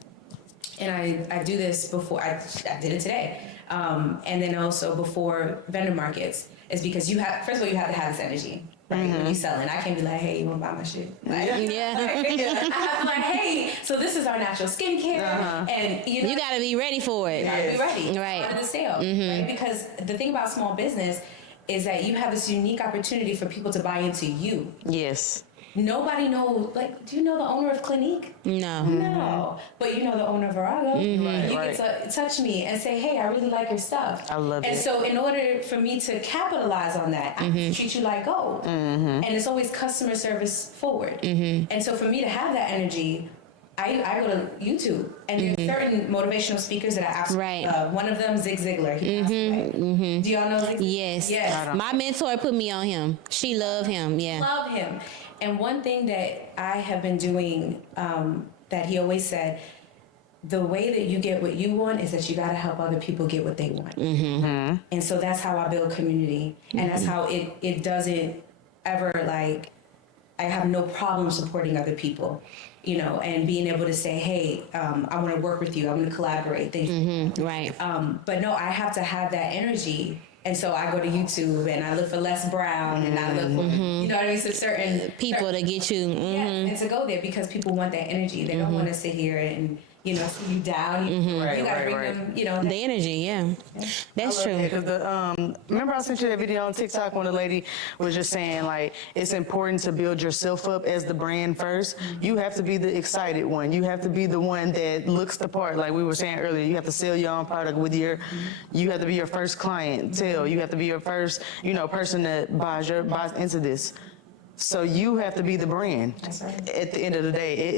I do this before, I did it today. And then also before vendor markets, is because first of all, you have to have this energy. Right, when you're selling, I can't be like, hey, you want to buy my shit? Like, I have to like, hey, so this is our natural skincare, and you got to be ready for it. You got to be ready, right? For the sale, right? Because the thing about small business is that you have this unique opportunity for people to buy into you. Yes. Nobody knows, like, do you know the owner of Clinique? No. No. But you know the owner of Virago. You can touch me and say, hey, I really like your stuff. I love it. And so in order for me to capitalize on that, I have to treat you like gold. And it's always customer service forward. And so for me to have that energy, I go to YouTube, and there's certain motivational speakers that I absolutely love. One of them, Zig Ziglar. He passed away. Do y'all know Zig Ziglar? Yes. My mentor put me on him. She loved him. Yeah. Love him. And one thing that I have been doing that he always said, the way that you get what you want is that you got to help other people get what they want. And so that's how I build community. And that's how it doesn't ever, like, I have no problem supporting other people, you know, and being able to say, hey, I want to work with you. I'm going to collaborate. Right. But no, I have to have that energy. And so I go to YouTube and I look for Les Brown and I look for, you know what I mean? So certain people to get you. yeah, and to go there because people want that energy. They don't want to sit here and, you know, see you down. You got to bring them, you know. The energy, yeah. That's true. Because remember I sent you that video on TikTok when the lady was just saying, like, it's important to build yourself up as the brand first. You have to be the excited one. You have to be the one that looks the part. Like we were saying earlier, you have to sell your own product with your, you have to be your first clientele. You have to be your first, you know, person that buys into this. So you have to be the brand. That's right. At the end of the day, it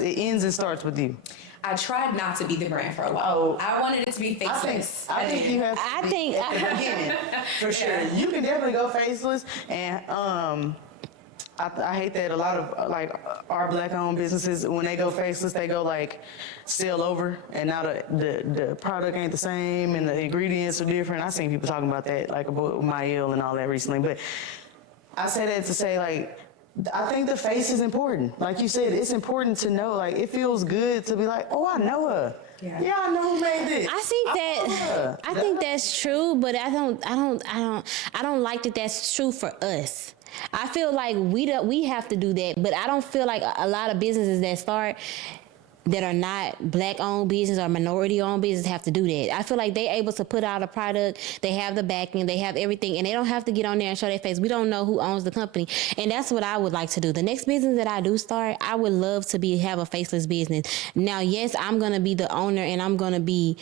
ends and starts with you. I tried not to be the brand for a while. I wanted it to be faceless. I think you have to be at the beginning, for sure. You can definitely go faceless, and I hate that a lot of like our black-owned businesses, when they go faceless, they go like sell over, and now the product ain't the same, and the ingredients are different. I seen people talking about that, like about Mael and all that recently, but I say that to say, like, I think the face is important. Like you said, it's important to know, like, it feels good to be like, oh, I know her. Yeah, I know who made this. I think that's true, but I don't like that that's true for us. I feel like we have to do that, but I don't feel like a lot of businesses that start that are not black-owned business or minority-owned business have to do that. I feel like they able to put out a product, they have the backing, they have everything, and they don't have to get on there and show their face. We don't know who owns the company, and that's what I would like to do. The next business that I do start, I would love to have a faceless business. Now, yes, I'm gonna be the owner, and I'm gonna be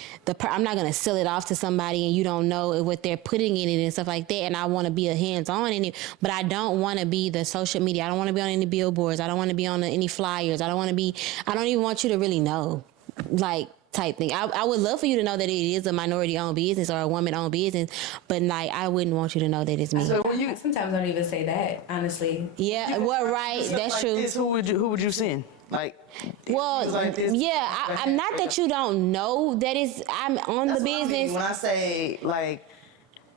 I'm not gonna sell it off to somebody, and you don't know what they're putting in it and stuff like that. And I want to be a hands-on in it, but I don't want to be the social media. I don't want to be on any billboards. I don't want to be on any flyers. I don't even want you to really know, like, type thing. I would love for you to know that it is a minority-owned business or a woman-owned business, but like, I wouldn't want you to know that it's me. So I sometimes don't even say that, honestly. Yeah, well, right, that's like true. This, who would you send? Like, well, like this, yeah, I'm not that you don't know that I'm on that's the what I mean business. when I say, like,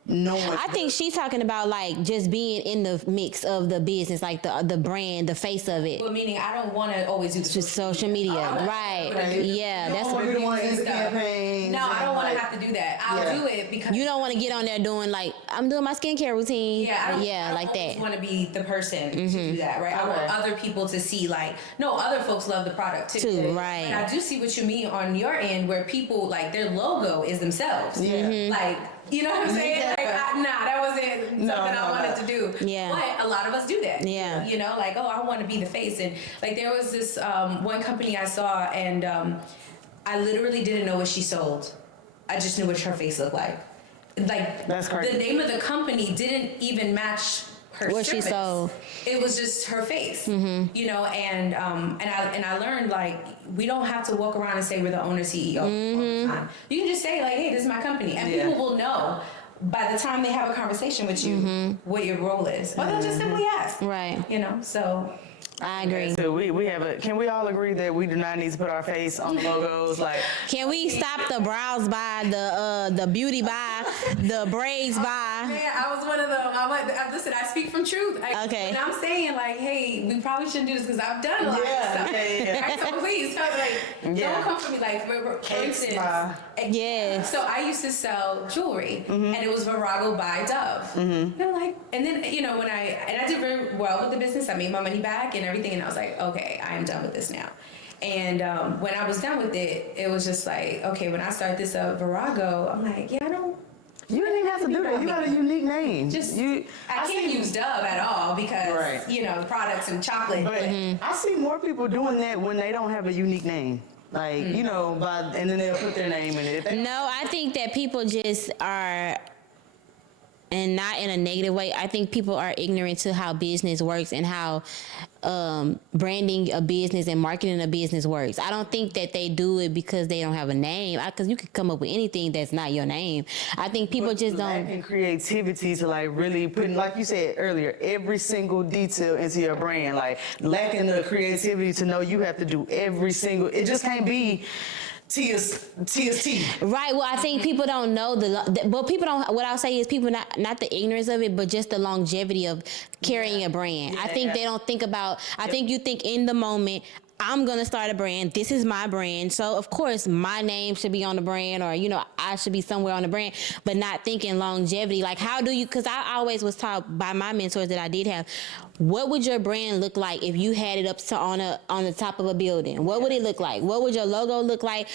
no one. I think she's talking about like just being in the mix of the business, like the brand, the face of it. Well, meaning I don't want to always do the Just social media, right? Yeah, that's what you want in the campaign. No, I don't want to have to do that. I'll do it because you don't want to get on there doing like, I'm doing my skincare routine. I like that. I want to be the person to do that, right? I want other people to see, like, no, other folks love the product too. Right. And I do see what you mean on your end, where people, like, their logo is themselves. Like, you know what I'm saying? Like, that wasn't something I wanted to do. Yeah. But a lot of us do that. Yeah. You know, like, oh, I want to be the face. And, like, there was this one company I saw, and I literally didn't know what she sold. I just knew what her face looked like. Like, that's crazy. The name of the company didn't even match her what she sold. It was just her face, you know, and I learned, like, we don't have to walk around and say we're the owner, CEO all the time. You can just say, like, hey, this is my company, and people will know by the time they have a conversation with you what your role is, or they'll just simply ask, right? You know, so. I agree. So we have can we all agree that we do not need to put our face on the logos? Like, can we stop the brows by, the beauty by, the braids by? Man, I was one of them. Listen, I speak from truth. Okay. And I'm saying, like, hey, we probably shouldn't do this because I've done a lot of stuff. Right? So please, don't come for me. Like, for instance, yes. So I used to sell jewelry, and it was Virago by Dove. And I'm like, and then, you know, when I did very well with the business, I made my money back and everything, and I was like, okay, I am done with this now. And when I was done with it, it was just like, okay, when I start this Virago, I'm like, yeah, you didn't even have to do that. You got a unique name. I can't use Dove at all because, you know, products and chocolate. But I see more people doing that when they don't have a unique name. Like, you know, and then they'll put their name in it. No, I think that people just are and not in a negative way. I think people are ignorant to how business works and how branding a business and marketing a business works. I don't think that they do it because they don't have a name. Because you could come up with anything that's not your name. I think people just don't. Lacking creativity to like really put, like you said earlier, every single detail into your brand. Like lacking the creativity to know you have to do every single. It just can't be. TST. Right. Well, I think people don't know but people don't. What I'll say is people not the ignorance of it, but just the longevity of carrying a brand. I think they don't think about. I think you think in the moment. I'm going to start a brand. This is my brand. So, of course, my name should be on the brand or, I should be somewhere on the brand, but not thinking longevity. Like, how do you, because I always was taught by my mentors that I did have, what would your brand look like if you had it up to on the top of a building? What would it look like? What would your logo look like?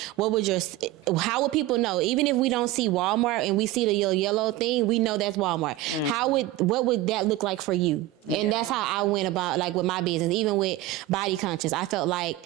How would people know? Even if we don't see Walmart and we see the yellow thing, we know that's Walmart. What would that look like for you? And that's how I went about, like, with my business, even with Body Conscious. I felt like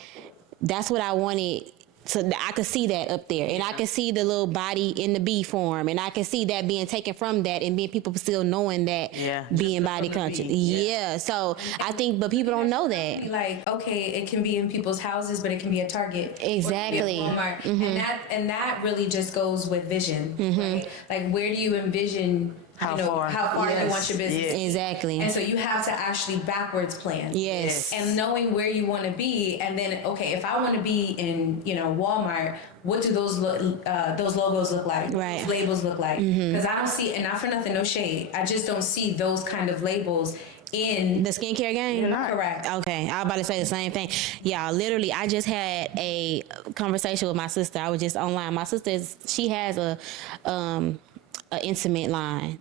that's what I wanted. So I could see that up there, and I could see the little body in the B form, and I could see that being taken from that, and being people still knowing that being body conscious. Yeah. So I think, but people don't know that. Like, okay, it can be in people's houses, but it can be at Target. Exactly. Or Walmart. And that really just goes with vision, right? Like, where do you envision? How far you want your business. Yes. Exactly. And so you have to actually backwards plan. Yes. And knowing where you want to be, and then, okay, if I want to be in, Walmart, what do those logos look like? Right. Those labels look like? Because I don't see, and not for nothing, no shade, I just don't see those kind of labels in the skincare game. Correct. Okay, I was about to say the same thing. Yeah, literally, I just had a conversation with my sister. I was just online. My sister she has a intimate line,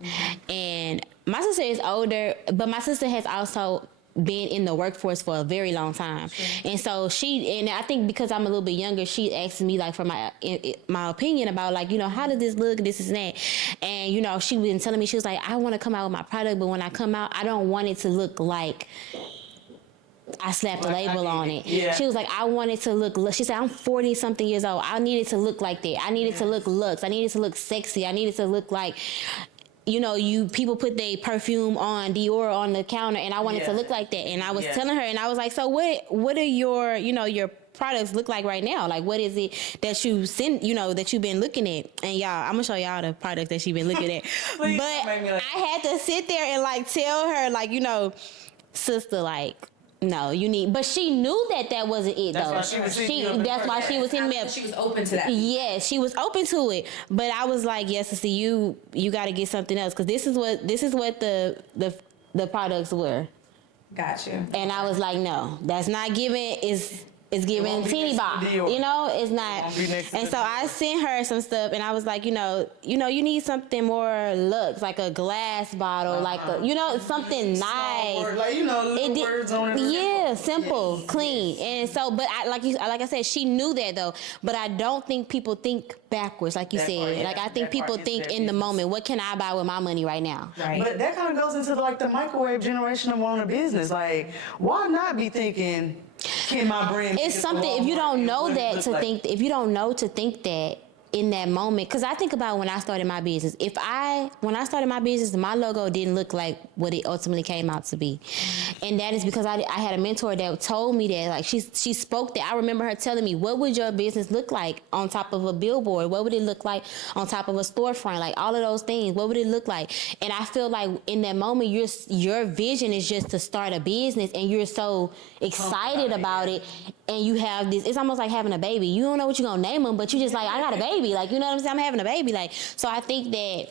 and my sister is older, but my sister has also been in the workforce for a very long time. And so and I think because I'm a little bit younger, she asked me like for my opinion about like, how does this look, this is that. And, she was telling me, she was like, I want to come out with my product, but when I come out, I don't want it to look like I slapped a label on it. Yeah. She was like, I want it to look, she said, I'm 40 something years old. I need it to look like that. I need it to look luxe. I need it to look sexy. I need it to look like, people put their perfume on Dior on the counter, and I want it to look like that. And I was telling her, and I was like, so what are your, your products look like right now? Like, what is it that you send, that you've been looking at? And y'all, I'm gonna show y'all the products that she's been looking at. But I had to sit there and like tell her, like, sister, like, no, but she knew that wasn't it, though. That's why she was hitting me up. She was open to that. Yeah, she was open to it. But I was like, yes, see, you got to get something else, because this is what the products were. Gotcha. And I was like, no, that's not giving. It's giving teeny bop, it's not. And so I sent her some stuff, and I was like, you need something more luxe, like a glass bottle, like something nice. Like, little words on it. Yeah, simple, clean. And so, but like I said, she knew that though. But I don't think people think backwards, like you said. Like, I think people think in the moment, what can I buy with my money right now? Right. But that kind of goes into like the microwave generation of owning a business. Like, why not be thinking, can my brand? It's something, if you don't know that to think, if you don't know to think that in that moment, because I think about when I started my business. When I started my business, my logo didn't look like what it ultimately came out to be, and that is because I had a mentor that told me that, like, she spoke that. I remember her telling me, what would your business look like on top of a billboard? What would it look like on top of a storefront? Like, all of those things, what would it look like? And I feel like in that moment, your vision is just to start a business, and you're so excited about it. And you have this, it's almost like having a baby. You don't know what you're gonna name them, but you just like, I got a baby. Like, you know what I'm saying? I'm having a baby. Like, so I think that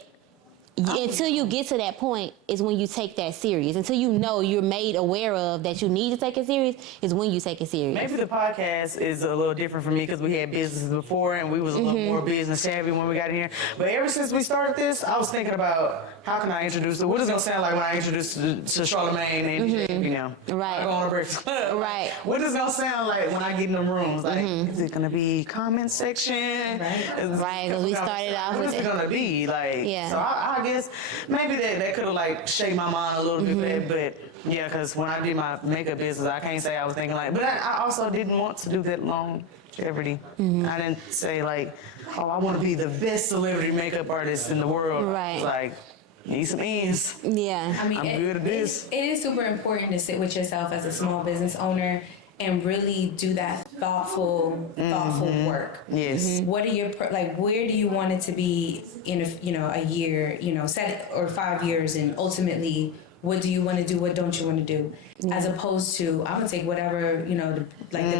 until you get to that point is when you take that serious. Until you're made aware of that you need to take it serious is when you take it serious. Maybe the podcast is a little different for me because we had businesses before and we was a little more business savvy when we got in here. But ever since we started this, I was thinking about how can I introduce it? What is it gonna sound like when I introduce to Charlemagne and Right. I go on a Breakfast Club. Right. What is it gonna sound like when I get in them rooms? Like, is it gonna be comment section? Right, because we started off with what is it gonna be? Like, so I guess maybe that could have like shaped my mind a little bit, but yeah, because when I did my makeup business, I can't say I was thinking like, but I also didn't want to do that longevity. I didn't say like, oh, I want to be the best celebrity makeup artist in the world. Right. Like, Need some ends. Yeah. I mean, I'm good at this. It is super important to sit with yourself as a small business owner and really do that thoughtful work. Yes. What are your where do you want it to be in a year, set it, or 5 years, and ultimately what do you want to do, what don't you want to do, as opposed to I'm gonna take whatever the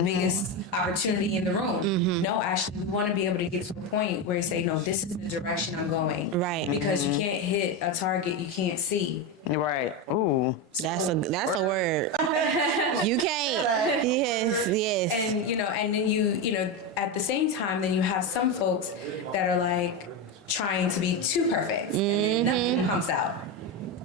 biggest opportunity in the room. No, actually, we want to be able to get to a point where you say, no, this is the direction I'm going. Right. Because you can't hit a target you can't see. Right. Ooh. That's a word. You can't. Yes. And and then you at the same time, then you have some folks that are like trying to be too perfect, and then nothing comes out.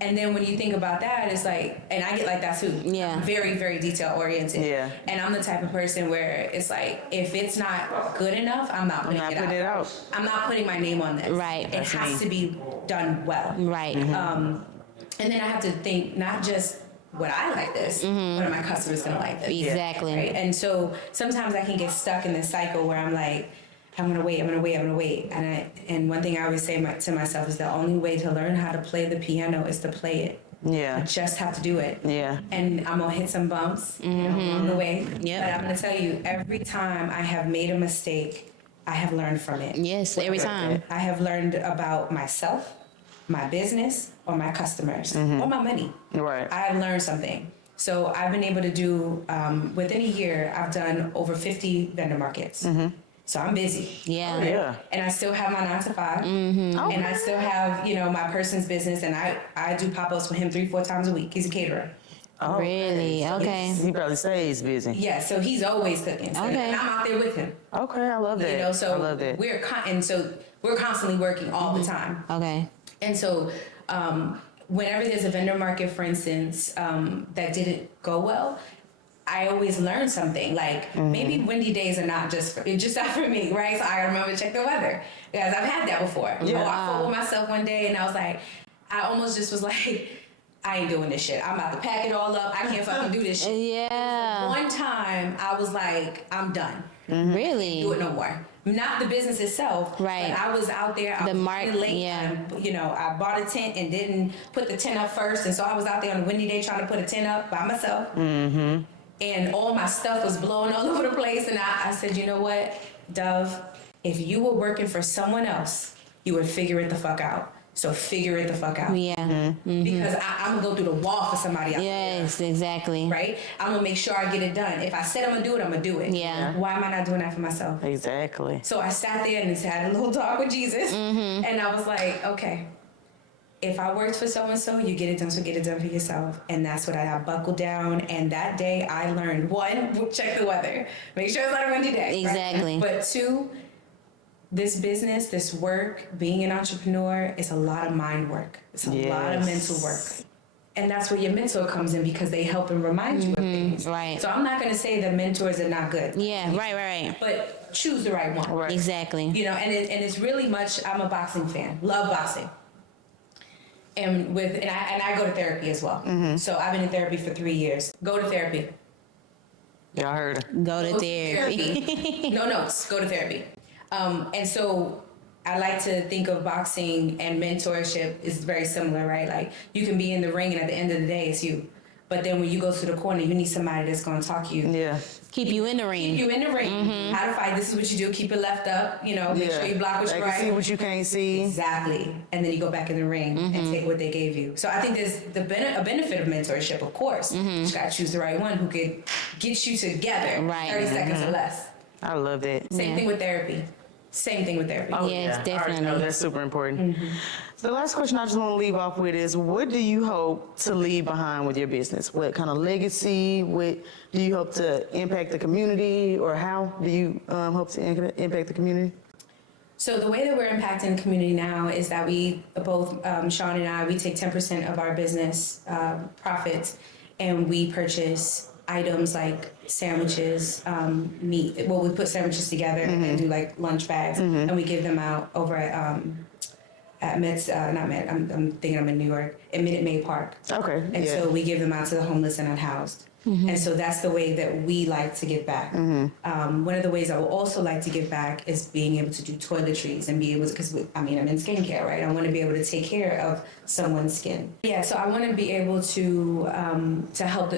And then when you think about that, it's like, and I get like that too. Yeah. I'm very, very detail oriented. Yeah. And I'm the type of person where it's like, if it's not good enough, I'm not putting it out. I'm not putting my name on this. Right. It has to be done well. Right. And then I have to think not just would I like this, but are my customers gonna like this? Exactly. Right? And so sometimes I can get stuck in this cycle where I'm like, I'm gonna wait. And one thing I always say to myself is the only way to learn how to play the piano is to play it. Yeah. I just have to do it. Yeah. And I'm gonna hit some bumps along the way. Yep. But I'm gonna tell you, every time I have made a mistake, I have learned from it. Yes, every time. I have learned about myself, my business, or my customers, or my money. Right. I have learned something. So I've been able to do, within a year, I've done over 50 vendor markets. So I'm busy. Yeah. Oh, yeah. And I still have my 9 to 5. And I still have, my person's business, and I do pop-ups with him 3-4 times a week. He's a caterer. Oh, Really? Okay. He probably stays busy. Yeah, so he's always cooking. So, Okay. And I'm out there with him. Okay, I love that. So I love that. we're constantly working all the time. Okay. And so whenever there's a vendor market, for instance, that didn't go well, I always learn something. Like maybe windy days are not just not for me, right? So I remember to check the weather because I've had that before. Yeah. I fought with myself one day and I was like, I almost just was like, I ain't doing this shit. I'm about to pack it all up. I can't fucking do this shit. Yeah. One time I was like, I'm done. Really? Do it no more. Not the business itself, Right. But I was out there. I The was mark- really late. yeah. And, I bought a tent and didn't put the tent up first, and so I was out there on a windy day trying to put a tent up by myself. And all my stuff was blowing all over the place. And I said, you know what, Dove? If you were working for someone else, you would figure it the fuck out. So figure it the fuck out. Yeah. Because I'm gonna go through the wall for somebody else. Yes, exactly. Right? I'm gonna make sure I get it done. If I said I'm gonna do it, I'm gonna do it. Yeah. Why am I not doing that for myself? Exactly. So I sat there and had a little talk with Jesus. And I was like, okay, if I worked for so-and-so, you get it done, so get it done for yourself. And that's what I buckled down. And that day I learned, 1, check the weather. Make sure it's not a windy day. Exactly. Right? But 2, this business, this work, being an entrepreneur, is a lot of mind work. It's a lot of mental work. And that's where your mentor comes in because they help and remind you of things. Right. So I'm not going to say that mentors are not good. Yeah, right. But choose the right one. Right. Exactly. And it's really much, I'm a boxing fan. Love boxing. And I go to therapy as well. So I've been in therapy for 3 years. Go to therapy. Y'all heard her. Go to therapy. No notes. Go to therapy. And so I like to think of boxing and mentorship is very similar, right? Like you can be in the ring and at the end of the day it's you. But then when you go to the corner, you need somebody that's going to talk to you. Yeah. Keep you in the ring. Keep you in the ring. How to fight. This is what you do. Keep it left up. Make sure you block what's They right. can see what you can't see. Exactly. And then you go back in the ring and take what they gave you. So I think there's a benefit of mentorship, of course. You just got to choose the right one who could get you together Right. 30 seconds or less. I love that. Same thing with therapy. Same thing with therapy. Oh, Yes, yeah. definitely. No, that's super important. So the last question I just want to leave off with is, what do you hope to leave behind with your business? What kind of legacy? What do you hope to impact the community, or how do you hope to impact the community? So the way that we're impacting the community now is that we both, Sean and I, we take 10% of our business profits and we purchase items like sandwiches, meat. Well, we put sandwiches together and do like lunch bags, and we give them out over at Mets. Not Met. I'm thinking I'm in New York, at Minute Maid Park. Okay. And so we give them out to the homeless and unhoused. And so that's the way that we like to give back. One of the ways I would also like to give back is being able to do toiletries and be able to, because I'm in skincare, right? I want to be able to take care of someone's skin. Yeah, so I want to be able to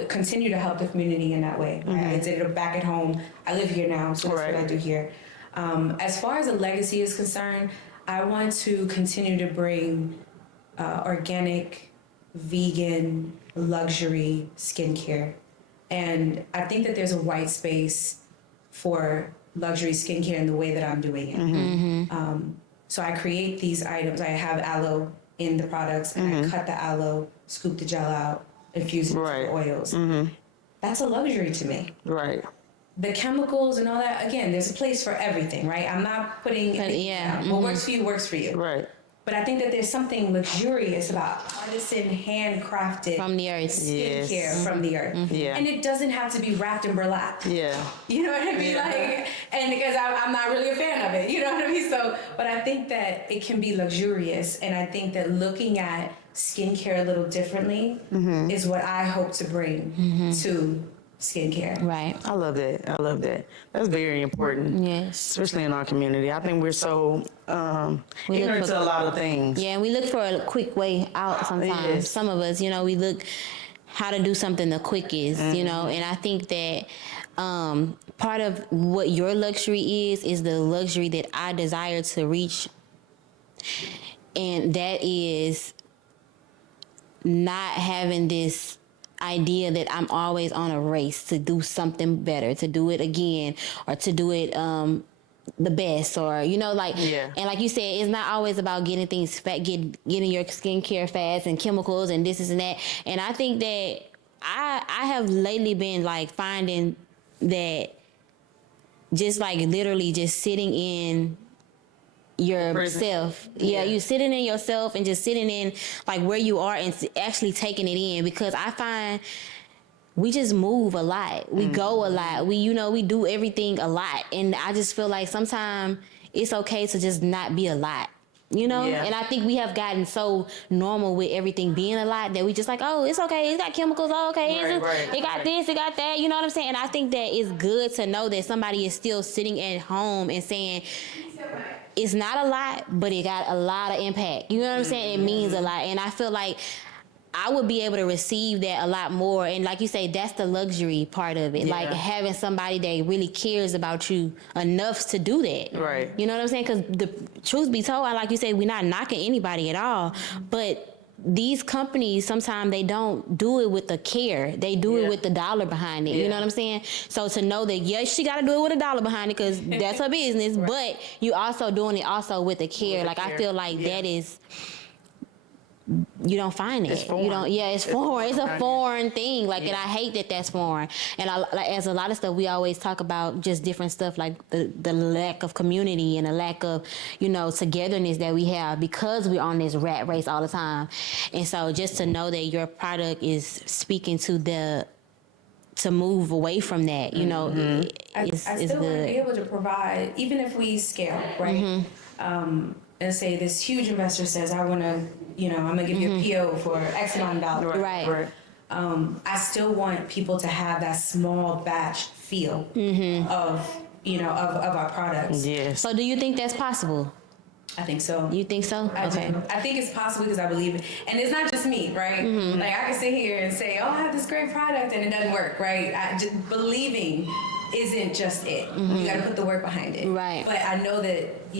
continue to help the community in that way. Right? I did it back at home. I live here now, so that's what I do here. As far as a legacy is concerned, I want to continue to bring organic, vegan, luxury skincare. And I think that there's a white space for luxury skincare in the way that I'm doing it. So I create these items. I have aloe in the products, and I cut the aloe, scoop the gel out, infuse it with oils. That's a luxury to me. Right. The chemicals and all that, again, there's a place for everything, right? I'm not putting down. What works for you works for you. Right. But I think that there's something luxurious about artisan, handcrafted From the earth. skincare from the earth. Yeah. And it doesn't have to be wrapped in burlap. Yeah. You know what I mean? Like, and because I'm not really a fan of it, you know what I mean? So, but I think that it can be luxurious, and I think that looking at skincare a little differently is what I hope to bring to skincare. Right. I love that. That's very important. Yes. Especially in our community. I think we're so ignorant to a lot of things. Yeah, and we look for a quick way out sometimes. Yes. Some of us, we look how to do something the quickest, and I think that part of what your luxury is the luxury that I desire to reach, and that is not having this idea that I'm always on a race to do something better, to do it again, or to do it the best, or and like you said, it's not always about getting things getting your skincare fast and chemicals and this and that. And I think that I have lately been like finding that just like literally just sitting in yourself. Yeah, you sitting in yourself and just sitting in like where you are and actually taking it in, because I find we just move a lot. We go a lot. We do everything a lot. And I just feel like sometimes it's okay to just not be a lot. And I think we have gotten so normal with everything being a lot that we just like, oh, it's okay, it got chemicals, oh, okay, it got this, it got that, you know what I'm saying? And I think that it's good to know that somebody is still sitting at home and saying, it's not a lot, but it got a lot of impact. You know what I'm saying? It means a lot. And I feel like I would be able to receive that a lot more. And like you say, that's the luxury part of it. Yeah. Like having somebody that really cares about you enough to do that. Right. You know what I'm saying? Because the truth be told, like you say, we're not knocking anybody at all. But these companies, sometimes they don't do it with the care. They do it with the dollar behind it. You know what I'm saying? So to know that, yes, she got to do it with a dollar behind it because that's her business, but you also doing it also with the care. Like I feel like that is... You don't find it. It's foreign. You don't. Yeah, it's foreign. It's a foreign thing. Like, and I hate that that's foreign. And as a lot of stuff, we always talk about just different stuff, like the lack of community and the lack of, togetherness that we have because we're on this rat race all the time. And so, just to know that your product is speaking to move away from that, I still want to be able to provide, even if we scale, right? And say this huge investor says, I want to, I'm going to give you a PO for X amount of dollars. Right. I still want people to have that small batch feel of our products. Yes. So do you think that's possible? I think so. You think so? Okay. I think it's possible because I believe it. And it's not just me, right? Like I can sit here and say, oh, I have this great product and it doesn't work, right? Believing isn't just it. You got to put the work behind it. Right. But I know that,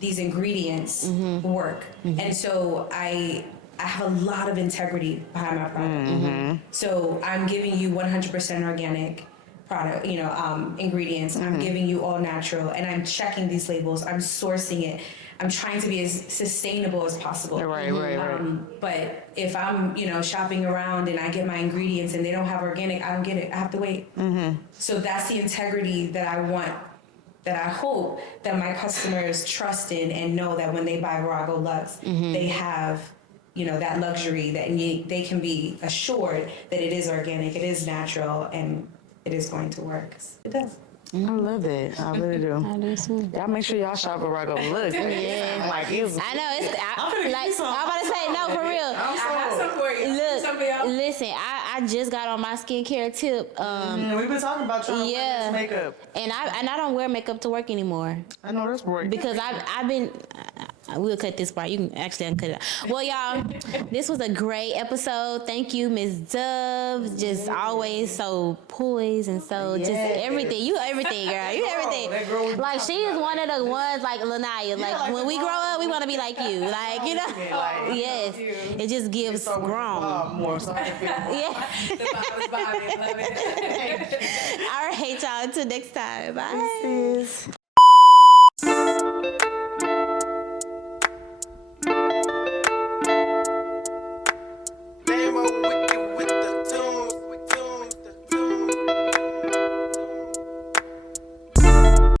these ingredients work. And so I have a lot of integrity behind my product. So I'm giving you 100% organic product, ingredients. I'm giving you all natural, and I'm checking these labels. I'm sourcing it. I'm trying to be as sustainable as possible. Right. But if I'm, shopping around and I get my ingredients and they don't have organic, I don't get it. I have to wait. So that's the integrity that I want, that I hope that my customers trust in and know that when they buy Virago Lux, they have, that luxury that they can be assured that it is organic, it is natural, and it is going to work. It does. I love that. I really do. I do too. Y'all make sure y'all shop at Virago Lux. Yeah. Like it's. I know it's. I'm finna get you some. I'm about to say no for real. I have some for you. Look, listen. I just got on my skincare tip. We've been talking about trying to wear this makeup. And I don't wear makeup to work anymore I know that's right. because I've been. We'll cut this part. You can actually uncut it out. Well, y'all, this was a great episode. Thank you, Miss Dove. Just always so poised and so just everything. You everything, girl. You everything. Like she is one of the ones like Lanaya. Like when we grow up, we want to be like you. Like you know. Yes. It just gives grown. More, so I feel Yeah. All right, y'all. Until next time. Bye.